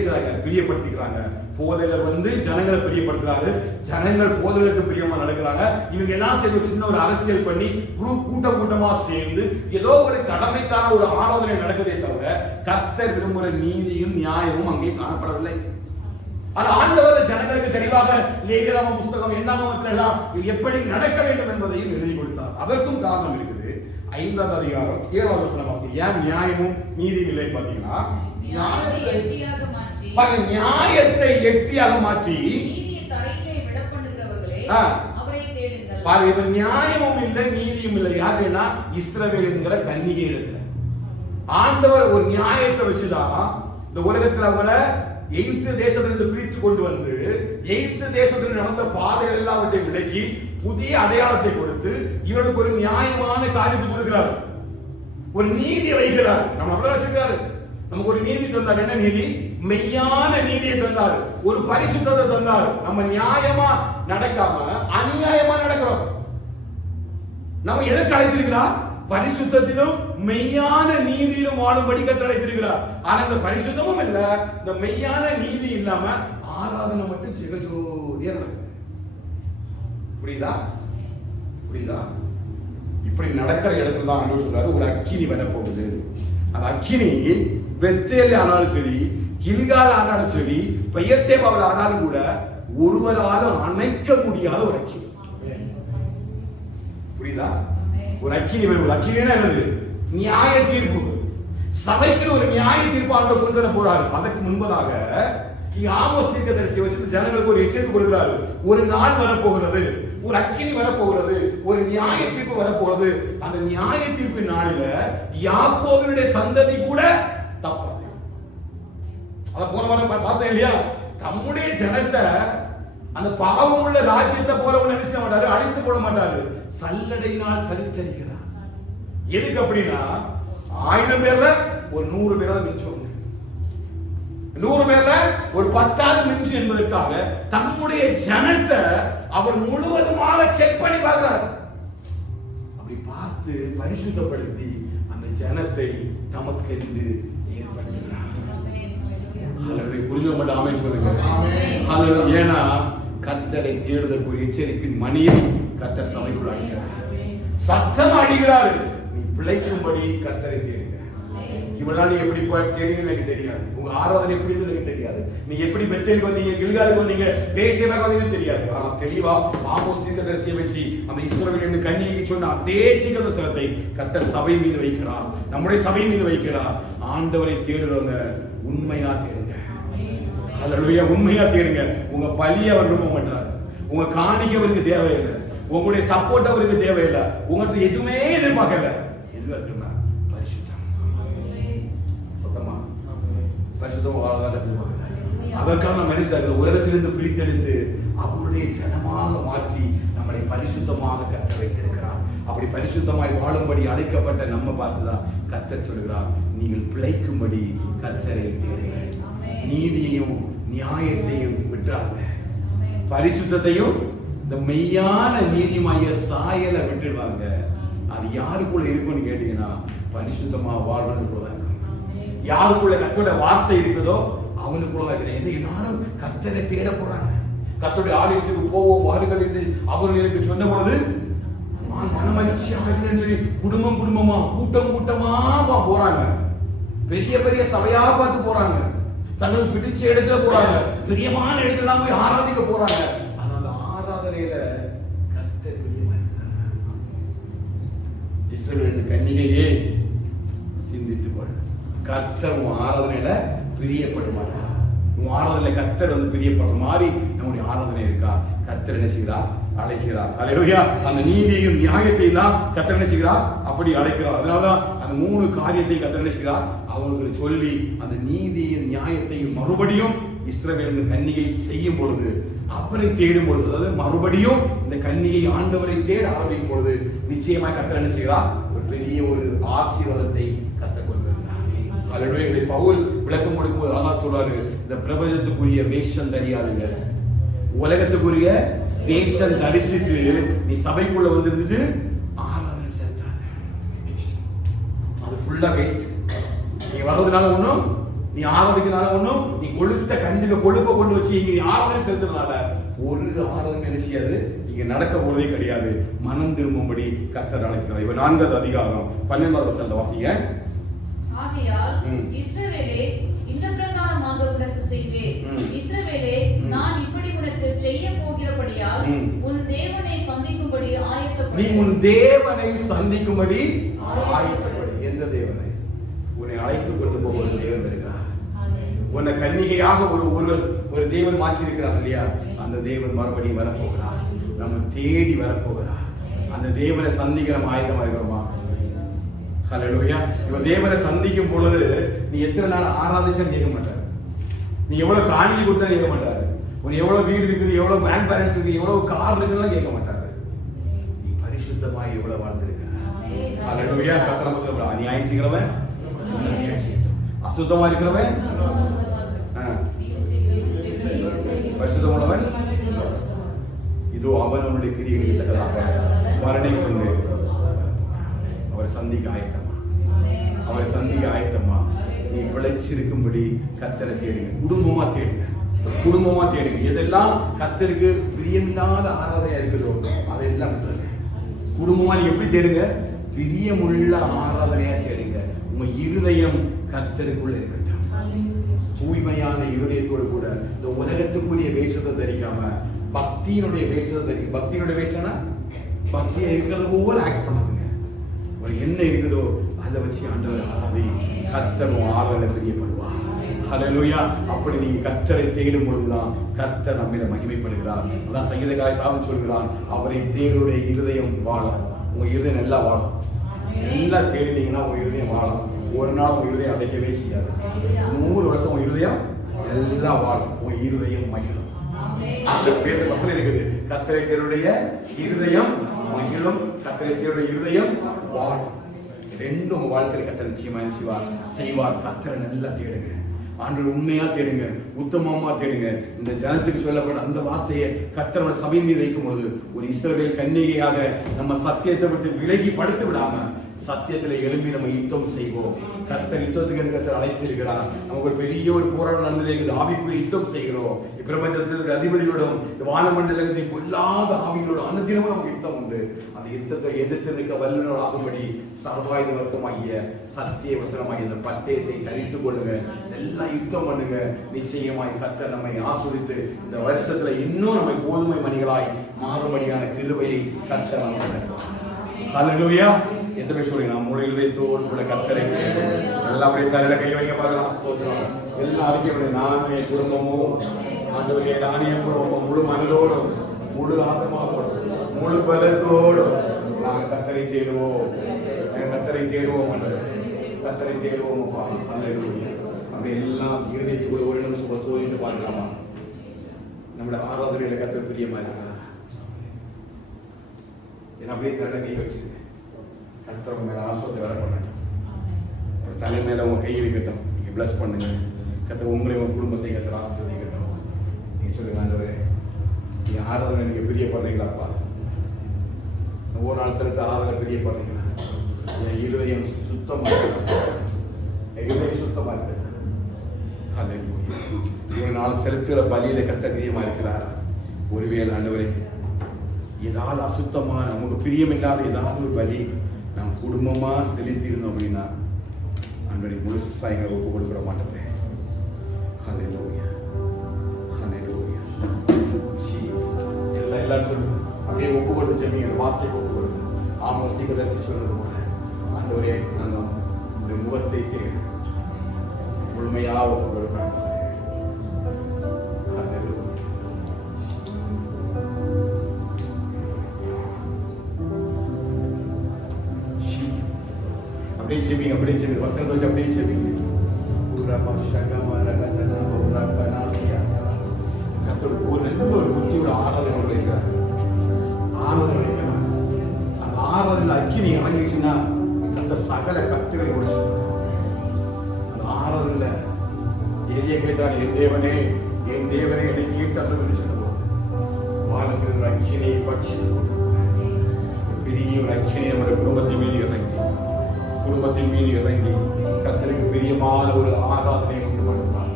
பிரியப்படுத்திக்கிறாங்க. போதகர் வந்து ஜனங்களை பிரியப்படுத்துறாரு, ஜனங்கள் போதகருக்கு பிரியமா நடக்கிறாங்க. இவங்க எல்லாம் சேர்ந்து சின்ன ஒரு அரசியல் பண்ணி கூட்டமா சேர்ந்து ஏதோ ஒரு கடமைக்கான ஒரு ஆராதனை நடக்குதே தவிர கர்த்தர் விரும்புகிற நீதியும் நியாயமும் அங்கே காணப்படவில்லை. ஆனா ஆண்டவர் ஜனங்களுக்கு தெளிவாக லேவியராம புஸ்தகம் 8ஆம் எல்லாம் எப்படி நடக்க வேண்டும் என்பதையும் எழுதி கொடுத்தார். அதற்கும் காரணம் இருக்குது. 5வது அதிகாரம் 7வது வசனம் வாசி. ஏன் நியாயமும் நீதியும் இல்லை பாத்தீங்கன்னா, நியாயத்தை எட்டியாக மாற்றி பாருங்க, நியாயமும் இல்லை நீதியும் இல்லை. யாருன்னா இஸ்ரவேல் என்கிற கன்னிகை இடத்துல ஆண்டவர் ஒரு நியாயத்தை வச்சுதான் இந்த உலகத்துல அவங்கள எகிப்து தேசத்திலிருந்து பிரித்து கொண்டு வந்து எகிப்து தேசத்தில் நடந்த பாதைகள் எல்லாவற்றையும் விலக்கி புதிய அடையாளத்தை கொடுத்து இவனுக்கு ஒரு நியாயமான காரியத்தை கொடுக்கிறார், ஒரு நீதி வைக்கிறார். நம்ம அப்படியே வச்சிருக்காரு. நமக்கு ஒரு நீதி தந்தார். என்ன நீதி? மெய்யான நீதியை தந்தார், ஒரு பரிசுத்தத்தை தந்தார். நம்ம நியாயமா நடக்காம அநியாயமா நடக்கிறோம். நம்ம எதற்கு அழைத்திருக்கிறார்? பரிசுத்தத்திலும் மெய்யான நீதியிலும் வாழும்படி கர்த்தர் அழைத்திருக்கிறார். ஆனா இந்த பரிசுத்தமும் இல்ல, இந்த மெய்யான நீதி இல்லாம ஆராதனை மட்டும் ஜெகஜோதியா நடக்குது. புரியுதா? புரியுதா? இப்படி நடக்கிற இடத்துல தான் ஆண்டவர் சொல்றாரு, ஒரு அக்கினி வரப்போகுது. அந்த அக்கினி பெத்தேல் ஆனாலும் சரி, கில்கால் ஆனாலும் சரி, பெயர்சேபாவில் ஆனாலும் கூட ஒருவராலும் அணைக்க முடியாத ஒரு அக்கினி. புரியுதா? ஒரு அக்கினி வரும். ஒரு அக்கினினா என்னது? நியாய தீர்ப்பு. சபைக்கு ஒரு நியாய தீர்ப்பு ஆண்டவர் கொண்டு வர போறாரு. அதற்கு முன்பதாக இங்க ஆமோஸ் தீர்க்கதரிசி வச்சு ஜனங்களுக்கு ஒரு எச்சரிக்கை கொடுக்கிறாரு. ஒரு நாள் வரப்போகிறது, ஒரு அக்கினி வரப்போகிறது, ஒரு நியாய தீர்ப்பு வரப்போகிறது. அந்த நியாய தீர்ப்பின் நாளில யாக்கோபினுடைய சந்ததி கூட தப்பாது. அத போன வாரம் பார்த்தேன் இல்லையா? தம்முடைய ஜனத்தை அந்த பாவம் உள்ள ராஜ்யத்தை போறவங்க நினைச்சிட மாட்டாரு, அழித்து போட மாட்டாரு, சல்லடையினால் சரித்தரிக்கிறார். எதுக்கு அப்படின்னா 1000 பேர்ல ஒரு 100 பேராவது மிஞ்சுவாங்க, 100 பேர்ல ஒரு 10ஆவது மிஞ்சு என்பதற்காக தம்முடைய ஜனத்தை அவர் முழுவதுமாக செக் பண்ணி பார்க்கிறார். அப்படி பார்த்து பரிசுத்தப்படுத்தி அந்த ஜனத்தை நமக்கு என்று ஏற்படுத்துகிறார். புரிஞ்ச மட்டும் ஆமென் சொல்லுங்க. ஏன்னா கர்த்தரை தேடுதற்கு ஒரு எச்சரிப்பின் மணியை கர்த்தர் சபைக்குள் அடிக்கிறார். சத்தம் அடிக்கிறாரு, நீ பிழைக்கும்படி கர்த்தரை தேடுங்க. இவெல்லாம் நீ எப்படி தேடுங்க எனக்கு தெரியாது, உங்க ஆராதனை எப்படி எனக்கு தெரியாது, நீ எப்படி பெத்தேலுக்கு வந்தீங்க, கில்காலுக்கு வந்தீங்க, பேசியதாக வந்தீங்க தெரியாது. ஆனா தெளிவா ஆமோஸ் தீர்க்கதரிசியை வச்சு அந்த இஸ்ரவேலின் கன்னிகைக்கு சொன்ன அதே தீர்க்கதரிசனத்தை கர்த்தர் சபை மீது வைக்கிறார், நம்முடைய சபை மீது வைக்கிறார். ஆண்டவரை தேடுறவங்க உண்மையா தேடுங்க. ஹல்லேலூயா, உண்மையா தேடுங்க. உங்க பலி அவர் விரும்ப மாட்டார், உங்க காணிக்கை அவருக்கு தேவையில்லை, உங்களுடைய சப்போர்ட் அவருக்கு தேவையில்லை, உங்களுக்கு எதுவுமே எதிர்பார்க்கல. எதிர்பார்க்கணும் பரிசுத்தம், சுத்தமா பரிசுத்தம் வாழ்வாங்க. அதற்கான மனுஷர் உலகத்திலிருந்து பிரித்தெடுத்து அவருடைய ஜனமாக மாற்றி நம்மளை பரிசுத்தமாக கர்த்தர் வைத்திருக்கிறார். அப்படி பரிசுத்தமாய் வாழும்படி அழைக்கப்பட்ட நம்ம பார்த்துதான் கர்த்தர் சொல்கிறார், நீங்கள் பிழைக்கும்படி கர்த்தரை தேடுங்கள். நீதியையும் நியாயத்தையும் விட்டுறாங்க, பரிசுத்தத்தையும் இந்த மெய்யான நீதிமாய சாயலை விட்டுடுவாங்க. அது யாருக்குள்ள இருக்குன்னு கேட்டீங்கன்னா பரிசுத்தமா வாழ்வனுக்குள்ள இருக்கும். யாருக்குள்ள கர்த்தருடைய வார்த்தை இருக்குதோ அவனுக்குள்ள இருக்கிற எல்லாரும் கர்த்தரை தேட போறாங்க. கர்த்தருடைய ஆலயத்துக்கு போவோம் வாருங்கள் என்று அவர்களுக்கு சொன்ன பொழுது மனமகிழ்ச்சியாக இருக்குன்னு சொல்லி குடும்பம் குடும்பமா கூட்டம் கூட்டமா போறாங்க. பெரிய பெரிய சபையா பார்த்து போறாங்க, தங்களுக்கு பிடிச்ச இடத்துல போறாங்க, பிரியமான இடத்துல போய் ஆராதிக்க போறாங்க. ஆனா அந்த ஆராதனையில கர்த்தர் பிரியமா இருக்கிறார். இஸ்ரவேலின் கன்னிகையே சிந்தித்துக்கொள், கர்த்தர் உன் ஆராதனையில பிரியப்படுவார். உன் ஆராதனை கர்த்தர் பிரியப்படுற மாதிரி நம்முடைய ஆராதனை இருக்கா? கர்த்தர் என்ன செய்கிறார்? அழைக்கிறார். அல்லேலூயா. அந்த நீதியையும் நியாயத்தையும் தான் கர்த்தர் என்ன செய்கிறார்? அப்படி அழைக்கிறார். அதனாலதான் அந்த 3 காரியத்தையும் கர்த்தர் என்ன செய்கிறார்? அவங்களுக்கு சொல்லி அந்த நீதியின் நியாயத்தையும் மறுபடியும் இஸ்ரவேலின் கன்னிகை செய்யும் பொழுது, அவரை தேடும் பொழுது, அதாவது மறுபடியும் இந்த கன்னிகை ஆண்டவரை தேட ஆரம்பிக்கும் பொழுது நிச்சயமாக கர்த்தர் என்ன செய்கிறார்? ஒரு பெரிய ஒரு ஆசீர்வாதத்தை கர்த்தர் கொடுக்கிறார். அல்லேலூயா. இதை பவுல் விளக்கம் கொடுக்கும்போது அழகா சொல்றாரு, இந்த பிரபஞ்சத்துக்குரிய வேஷம் தெரியாதுங்க, உலகத்துக்குரிய வேஷம் தரிசித்து நீ சபைக்குள்ள வந்துருந்துட்டு ஆராதனை செலுத்தாத, அது ஃபுல்லா வேஸ்ட். நீ வர்றதுனால ஒண்ணும், நீ ஆராதனைனால ஒண்ணும், நீ கொழுத்த கண்டுக கொழுப்ப கொண்டு வச்சு இங்க ஆராதனை செலுத்துறதுனால ஒரு ஆராதனை என்ன செய்யாது, இங்க நடக்க போறதே கிடையாது. மனம் திரும்பும்படி கர்த்தர் அழைக்கிறார். இவ 4வது அதிகாரம் 12வது வசனத்தை வாசிங்க. ஆகையால் இஸ்ரவேலே இந்த பிரகாரமாக உனக்கு செய்வேன். இஸ்ரவேலே நான் இப்படி உனக்கு செய்ய போகிறபடியால் உன் தேவனை சந்திக்கும்படி ஆயத்தப்படு. நீ உன் தேவனை சந்திக்கும்படி ஆயத்தப்படு. எந்த தேவனை? உன்னை அழைத்து கொண்டு போக ஒரு தேவன் வருகிறார். உன்னை கன்னிகையாக ஒரு தேவன் மாற்றி இருக்கிறார் இல்லையா? அந்த தேவன் மறுபடியும் வரப்போகிறார், நம்ம தேடி வரப்போகிறார். அந்த தேவனை சந்திக்கிற ஆயுதமா இருக்கிறோமா? ஹல்லேலூயா. இவ தேவனை சந்திக்கும் பொழுது நீ எத்தனை நாள் ஆராதிச்சன்னு கேட்க மாட்டாரு, நீ எவ்வளவு காணிக்கை கொடுத்தா கேட்க மாட்டாரு, உனக்கு எவ்வளவு வீடு இருக்குது, எவ்வளவு கிராண்ட் பேரண்ட்ஸ் இருக்கு, எவ்வளவு கார் இருக்குன்னு கேட்க மாட்டாரு. நீ பரிசுத்தமாய் எவ்வளவு வாழ்ந்திருக்க. ஹல்லேலூயா. கர்த்தர் சொல்றார், அநியாயம் செய்கிறவன், அசுத்தமா இருக்கிறவன், பரிசுத்தம் உள்ளவன் இதோ அவன் அவனுடைய கிரியைகளுக்கு தக்கதாக மரணை கொண்டு அவரை சந்திக்க ஆயத்தமா, அவரை சந்திக்க ஆயத்தமா. நீ பிழைச்சிருக்கும்படி கர்த்தரை தேடுங்க, குடும்பமா தேடுங்க, குடும்பமா தேடுங்க. எதெல்லாம் கர்த்தருக்கு பிரியமில்லாத ஆராதனையா இருக்குதோ அதெல்லாம் விட்டுருங்க. குடும்பமா நீ எப்படி தேடுங்க? பிரியமுள்ள ஆராதனையா தேடுங்க. உங்க இருதயம் கர்த்தருக்குள்ள இருக்கட்டும். தூய்மையான இருதயத்தோடு கூட இந்த உலகத்துக்குரிய வேஷத்தை தரிக்காம பக்தியினுடைய வேஷத்தை தரிக்க. பக்தியினுடைய வேஷம்னா பக்தியா இருக்கிறது போல ஆக்ட் பண்ணுதுங்க. ஒரு என்ன இருக்குதோ அதை வச்சு ஆண்டவர் ஆராதி, கர்த்தரும் ஆராதனை பிரியப்படுவார். ஹல்லேலூயா. அப்படி நீங்க கர்த்தரை தேடும் பொழுதுதான் கர்த்தர் நம்மிடம் மகிமைப்படுகிறார். அதான் சங்கீதக்காரன் தாவீது சொல்கிறான், அவரை தேவனுடைய இருதயம் வாழும். உங்க இருதயம் நல்லா வாழும். நல்லா தேடினீங்கன்னா உங்க இருதயம் வாழும். ஒரு நாள் உங்க இருதயம் அடைக்கவே செய்யாது. 100 வருஷம் உங்க இருதயம் எல்லாம் வாழும். உங்க இருதயம் மகிழும். அந்த பேர் வசனம் இருக்குது, கர்த்தரை தேவனுடைய இருதயம் மகிழும், கர்த்தரை தேவனுடைய இருதயம் வாழும். ரெண்டும் உங்க வாழ்க்கையில் கர்த்தர் நிச்சயமா செய்வார். கர்த்தரை நல்லா தேடுங்க, ஆண்டவர் உண்மையா தேடுங்க, உத்தமமா தேடுங்க. இந்த ஜனத்துக்கு சொல்லப்பட்ட அந்த வார்த்தையை கர்த்தரோட சபை மீது வைக்கும் பொழுது ஒரு இஸ்ரவேல் கன்னிகையாக நம்ம சத்தியத்தை விட்டு விலகி படுத்து விடாம சத்தியத்தில் எழும்பி நம்ம யுத்தம் செய்வோம். கர்த்தர் யுத்தத்துக்கு கர்த்தர் அழைத்திருக்கிறார். நமக்கு ஒரு பெரிய ஒரு போராட்டம் நடந்திருக்குது. ஆவிக்குரிய யுத்தம் செய்கிறோம். பிரபஞ்சத்திற்கு அதிபதியோடும் இந்த வானமண்டலத்தை பொல்லாத ஆவிகளோட அனுதினமும் நமக்கு யுத்தம் உண்டு. அந்த யுத்தத்தை எதிர்த்து நிற்க வல்லுநர் ஆகும்படி சர்வாயுத வர்க்கமாகிய சத்திய வசனமாகிய இந்த பட்டயத்தை தரித்துக் கொள்ளுங்க. எல்லாம் யுத்தம் பண்ணுங்க. நிச்சயமாய் கர்த்தர் நம்மை ஆசீர்வதித்து இந்த வருஷத்துல இன்னும் நம்மை கோதுமை மணிகளாய் மாறும்படியான கிருபையை கர்த்தர் நமக்கு தருவார். ஹல்லேலூயா. எத்தனை சொல்லுங்க, நாம் முழு இதயத்தோடு கூட கர்த்தரை எல்லாருடைய தலையில கை வைக்க பார்க்கலாம். ஸ்தோத்திரம். எல்லாருக்கும் நானே குடும்பமும் ஆண்டவரே, நானே குடும்பமும் முழு மனதோடும் முழு ஆத்மாவோடும் முழு பலத்தோடும் நாங்கள் கர்த்தரை தேடுவோம். கர்த்தரை தேடுவோம் ஆண்டவரே, கர்த்தரை தேடுவோம். ஹல்லேலூயா. அப்படி எல்லாம் இருதயத்துக்குள்ள ஒரு நிமிஷம் சோதித்து பார்க்கலாமா? நம்முடைய ஆராதனையில கர்த்தர் பிரியமா இருக்கிறார். என்ன அப்படியே தலையில கை வச்சுருக்கேன். கர்த்தர் மேல ஆசீர்வாதத்தை வர பண்ணட்டும். தலை மேல உங்க கை வைக்கட்டும். நீங்க பிளஸ் பண்ணுங்க. கர்த்தர் உங்களையும் உங்க குடும்பத்தை கர்த்தர் ஆசீர்வதிக்கட்டும். நீங்க சொல்லுங்க, ஆண்டவரே நீ ஆராதனை நீங்க பிரியப்படுறீங்களாப்பா? ஒவ்வொரு நாள் செலுத்த ஆராதனை பிரியப்படுறீங்களா? என் இருதயம் சுத்தமா இருக்கு. என் இருதயம் சுத்தமா இருக்கு. ஒரு நாள் செலுத்துகிற பலியில கர்த்தர் பிரியமா இருக்கிறார். ஒருவேளை ஆண்டவரே ஏதாவது அசுத்தமான நமக்கு பிரியமில்லாத ஏதாவது ஒரு பலி நாம் குடும்பமா செலுத்தியிருந்தோம் அப்படின்னா அன்பரை முழுசா எங்களை ஒப்பு கொடுக்கிற மாட்டேன். எல்லாரும் சொல்லுங்க, அப்படியே ஒப்பு கொடுத்து செம்மீங்க. வார்த்தை ஒப்பு கொடுங்க. ஆமோஸ் தீர்க்கதரிசி சொன்னது போல ஆண்டவரே நாங்கள் உங்களுடைய முகத்தை முழுமையா ஒப்பு கொடுக்கிறோம். அப்படியே செவிங்க, அப்படியே செவிங்க. வசனத்தை வச்சு அப்படியே செவிங்க. ஒரு நல்ல ஒரு புத்தியோட ஆராதனை வைக்கிறார். ஆராதனை வைக்கிறார். அந்த ஆராதனை அக்கினி இறங்கிச்சுன்னா அந்த சகல கட்டுகளை முடிச்சு அந்த ஆராதனை எரிய கேட்டார். என் தேவனே என்னை கேட்டார்கள் என்று சொல்லுவோம். வானத்தில் ஒரு அக்கினியை பட்சி பெரிய ஒரு அக்கினி நம்முடைய குடும்பத்தின் மீது இறங்கி கர்த்தருக்கு பிரியமான ஒரு ஆராதனை உண்டு பண்ணுவார்.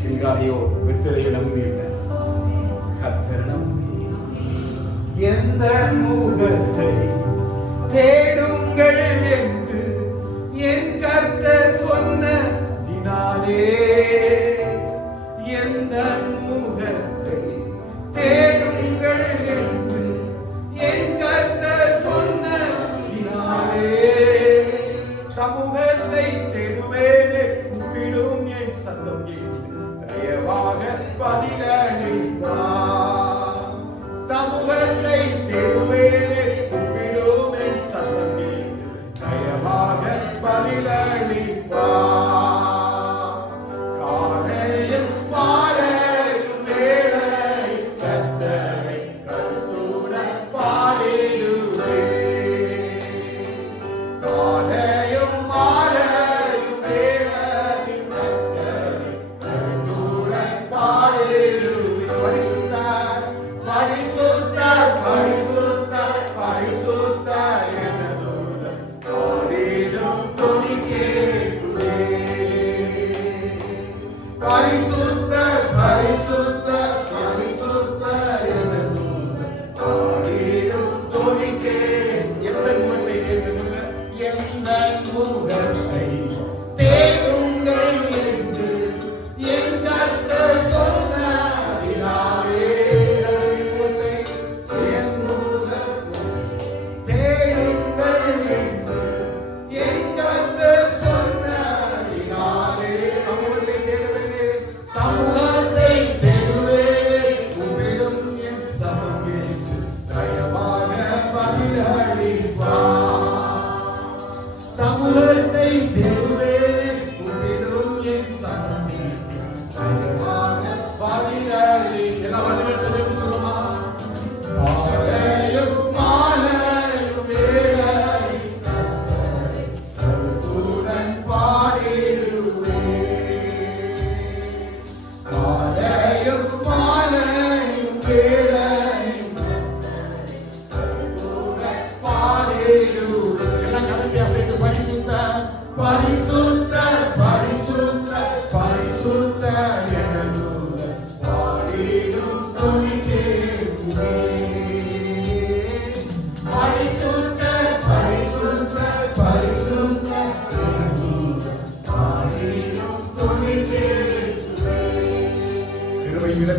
கில்காலையோ வெற்றிலையோ நம்பியில்லை, கர்த்தர் நம்பி எந்த முகத்தை தேடுங்கள் என்று என் கர்த்தர் சொன்னதினாலே எந்த முகத்தை தேடுங்கள் என்று என் கர்த்தர் சொன்னதினாலே சமூகத்தை தேடுவேனே கூப்பிடும் என் சத்தம் கேட்டு தயவாக பதிலளித்தார். சமூகத்தை தேடுவேனே கூப்பிடும் என் சத்தம் கேட்டு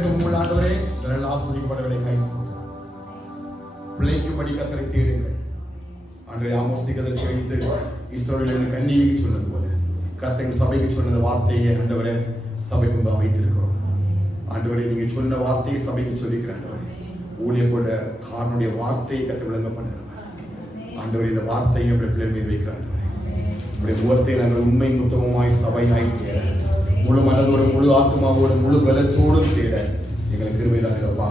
வேண்டும் உங்கள் ஆண்டவரே. இதெல்லாம் ஆசீர்வதிக்கப்பட்டவர்களை கை பிழைக்கும்படி கர்த்தரை தேடுங்கள். ஆண்டவரே, ஆமோஸ் தீர்க்கதரிசி வைத்து இஸ்ரவேலின் கன்னிகைக்கு சொன்னது போல கர்த்தர் சபைக்கு சொன்ன வார்த்தையை ஆண்டவரே சபைக்கு முன்பாக வைத்திருக்கிறோம். ஆண்டவரே, நீங்க சொன்ன வார்த்தையை சபைக்கு சொல்லிக்கிற ஆண்டவரே, ஊழிய போட காரனுடைய வார்த்தையை கர்த்தர் விளங்க பண்ணுறவர். ஆண்டவரே, இந்த வார்த்தையை நம்முடைய பிள்ளைகள் மீது வைக்கிற ஆண்டவரே, நம்முடைய முகத்தை நாங்கள் உண்மை முத்தமுமாய் சபையாய் தேட, முழு மனதோடு முழு ஆத்மாவோடு முழு பலத்தோடும் தேட எங்களுக்கு கிருபை தாங்கப்பா.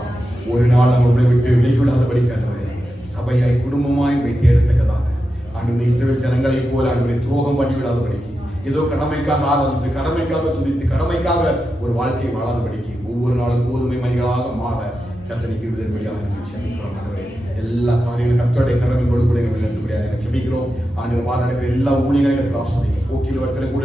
ஒரு நாள் நம்மளை விட்டு விலகிவிடாதபடி ஆண்டவரே, சபையாய் குடும்பமாய் உங்களை தேடத்தக்கதாக ஆண்டவரே, இஸ்ரவேல் ஜனங்களை போல ஆண்டவரை துரோகம் பண்ணிவிடாதபடிக்கு, ஏதோ கடமைக்காக ஆராதித்து கடமைக்காக துதித்து கடமைக்காக ஒரு வாழ்க்கையை வாழாதபடிக்கு ஒவ்வொரு நாளும் கோதுமை மணிகளாக மாற கர்த்தருக்கு விடுதலையாக செபிக்கிறோம். ஆண்டவரே, எல்லா காரியங்களும் கர்த்தருடைய கரங்கள் கொடுக்க எடுத்துபடியாக செபிக்கிறோம். ஆண்டு வார நடக்கிற எல்லா ஊழியர்களையும் கர்த்தர் ஆசீர்வதிங்க. போக்கில் வரத்தில் கூட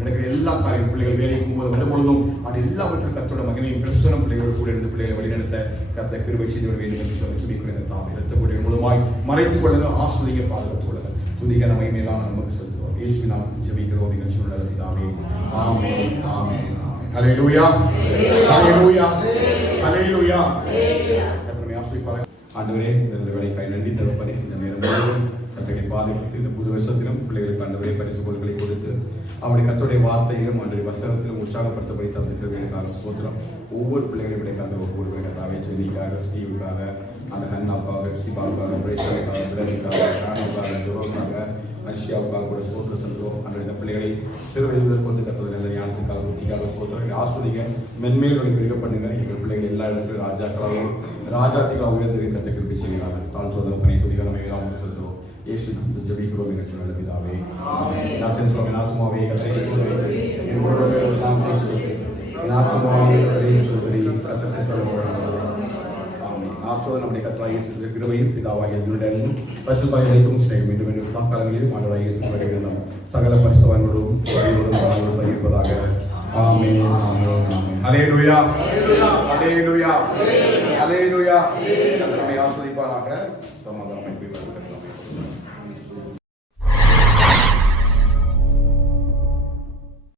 நடக்கிற எல்லா காரியம் பிள்ளைகள் வேலைக்கு போகும்போது வரும்பொழுதும் அது எல்லாவற்றும் கர்த்தரோட மகிமையும் பிரசனம் பிள்ளைகளோடு கூட இருந்து பிள்ளைகளை வழிநடத்த கர்த்தர் கிருபை செய்து விட வேண்டும் என்று சொல்லி செபிக்கிறேன். தாம் இரத்த கூடிய மூலமாய் மறைத்துக் கொள்ளுங்க, ஆசீர்வதிங்க, பாதுகாத்துக் கொள்ளுங்க. துதிக்க நம்ம மேலான நமக்கு செலுத்துவோம். இயேசுவின் நாமத்தில் ஜெபிக்கிறோம் எங்கள் சொல்லுள்ள பிதாவே. ஆமென், ஆமென், ஆமென். ஹல்லேலூயா, ஹல்லேலூயா, ஹல்லேலூயா. கர்த்தரை ஆசீர்வதிப்பாராக. ஆண்டவரே, இந்த வேலைக்காய் நன்றி தகப்பனே. இந்த நேரம் கர்த்தரை பாதுகாத்து இந்த புது வருஷத்திலும் பிள்ளைகளுக்கு ஆண்டவரே பரிசு பொருட்களை கொடுத்து அவருடைய கர்த்தருடைய வார்த்தையிலும் அன்றைய வசனத்திலும் உற்சாகப்படுத்தப்படி தந்திருக்கிறவர்களுக்காக ஸ்தோத்திரம். ஒவ்வொரு பிள்ளைகளையும் விடைக்காக ஒவ்வொரு கத்தாவே ஜெனிக்காக, ஸ்டீவுக்காக, அந்த ஹன்னாவுக்காக, சிபாவுக்காக, பிரேசனுக்காக, பிரனுக்காக, ஷானுக்காக, ஜோரோக்காக, அர்ஷியாவுக்காக கூட ஸ்தோத்திரம் சென்றோம். அந்த பிள்ளைகளை சிறு வயது கொண்டு கத்தது நல்ல ஞானத்துக்காக புத்திக்காக ஸ்தோத்திரம் ஆஸ்வதிங்க. மென்மேலுடைய பிரிக்க பண்ணுங்க. எங்கள் பிள்ளைகள் எல்லா இடத்துலையும் ராஜாக்களாகவும் ராஜாத்திகளாக உயர்ந்து கத்த கிருபை செய்கிறாங்க. தாழ்த்துவதற்கு பணி துதிகள் நம்ம எல்லாம் செலுத்துவோம். இயேசு நாமத்தில் ஜெபிக்கிறோம் எங்கள் நல்ல பிதாவே. நான் சென்றோம். என் ஆத்துமாவே கர்த்தரை ஸ்தோத்திரி, என் முழுவதும் ஒரு சாந்தத்தை ஸ்தோத்திரி, என் ஆத்துமாவே கர்த்தரை ஸ்தோத்திரி, கர்த்தரை ஸ்தோத்திரி. ஆசீர்வாதம் நம்முடைய கர்த்தராகிய இயேசு கிருபையும் பிதாவாகிய தேவனுடைய பரிசுத்தத்தையும் ஸ்நேகமும் மீண்டும் மீண்டும் சதாகாலங்களிலும் ஆண்டவராகிய இயேசு கிறிஸ்துவின் சகல பரிசுத்தவான்களோடும் வழியோடும் இருப்பதாக. ஆமென், ஆமென், ஆமென். ஹல்லேலூயா, ஹல்லேலூயா, ஹல்லேலூயா. கர்த்தர் நம்மை ஆசீர்வதிப்பாராக.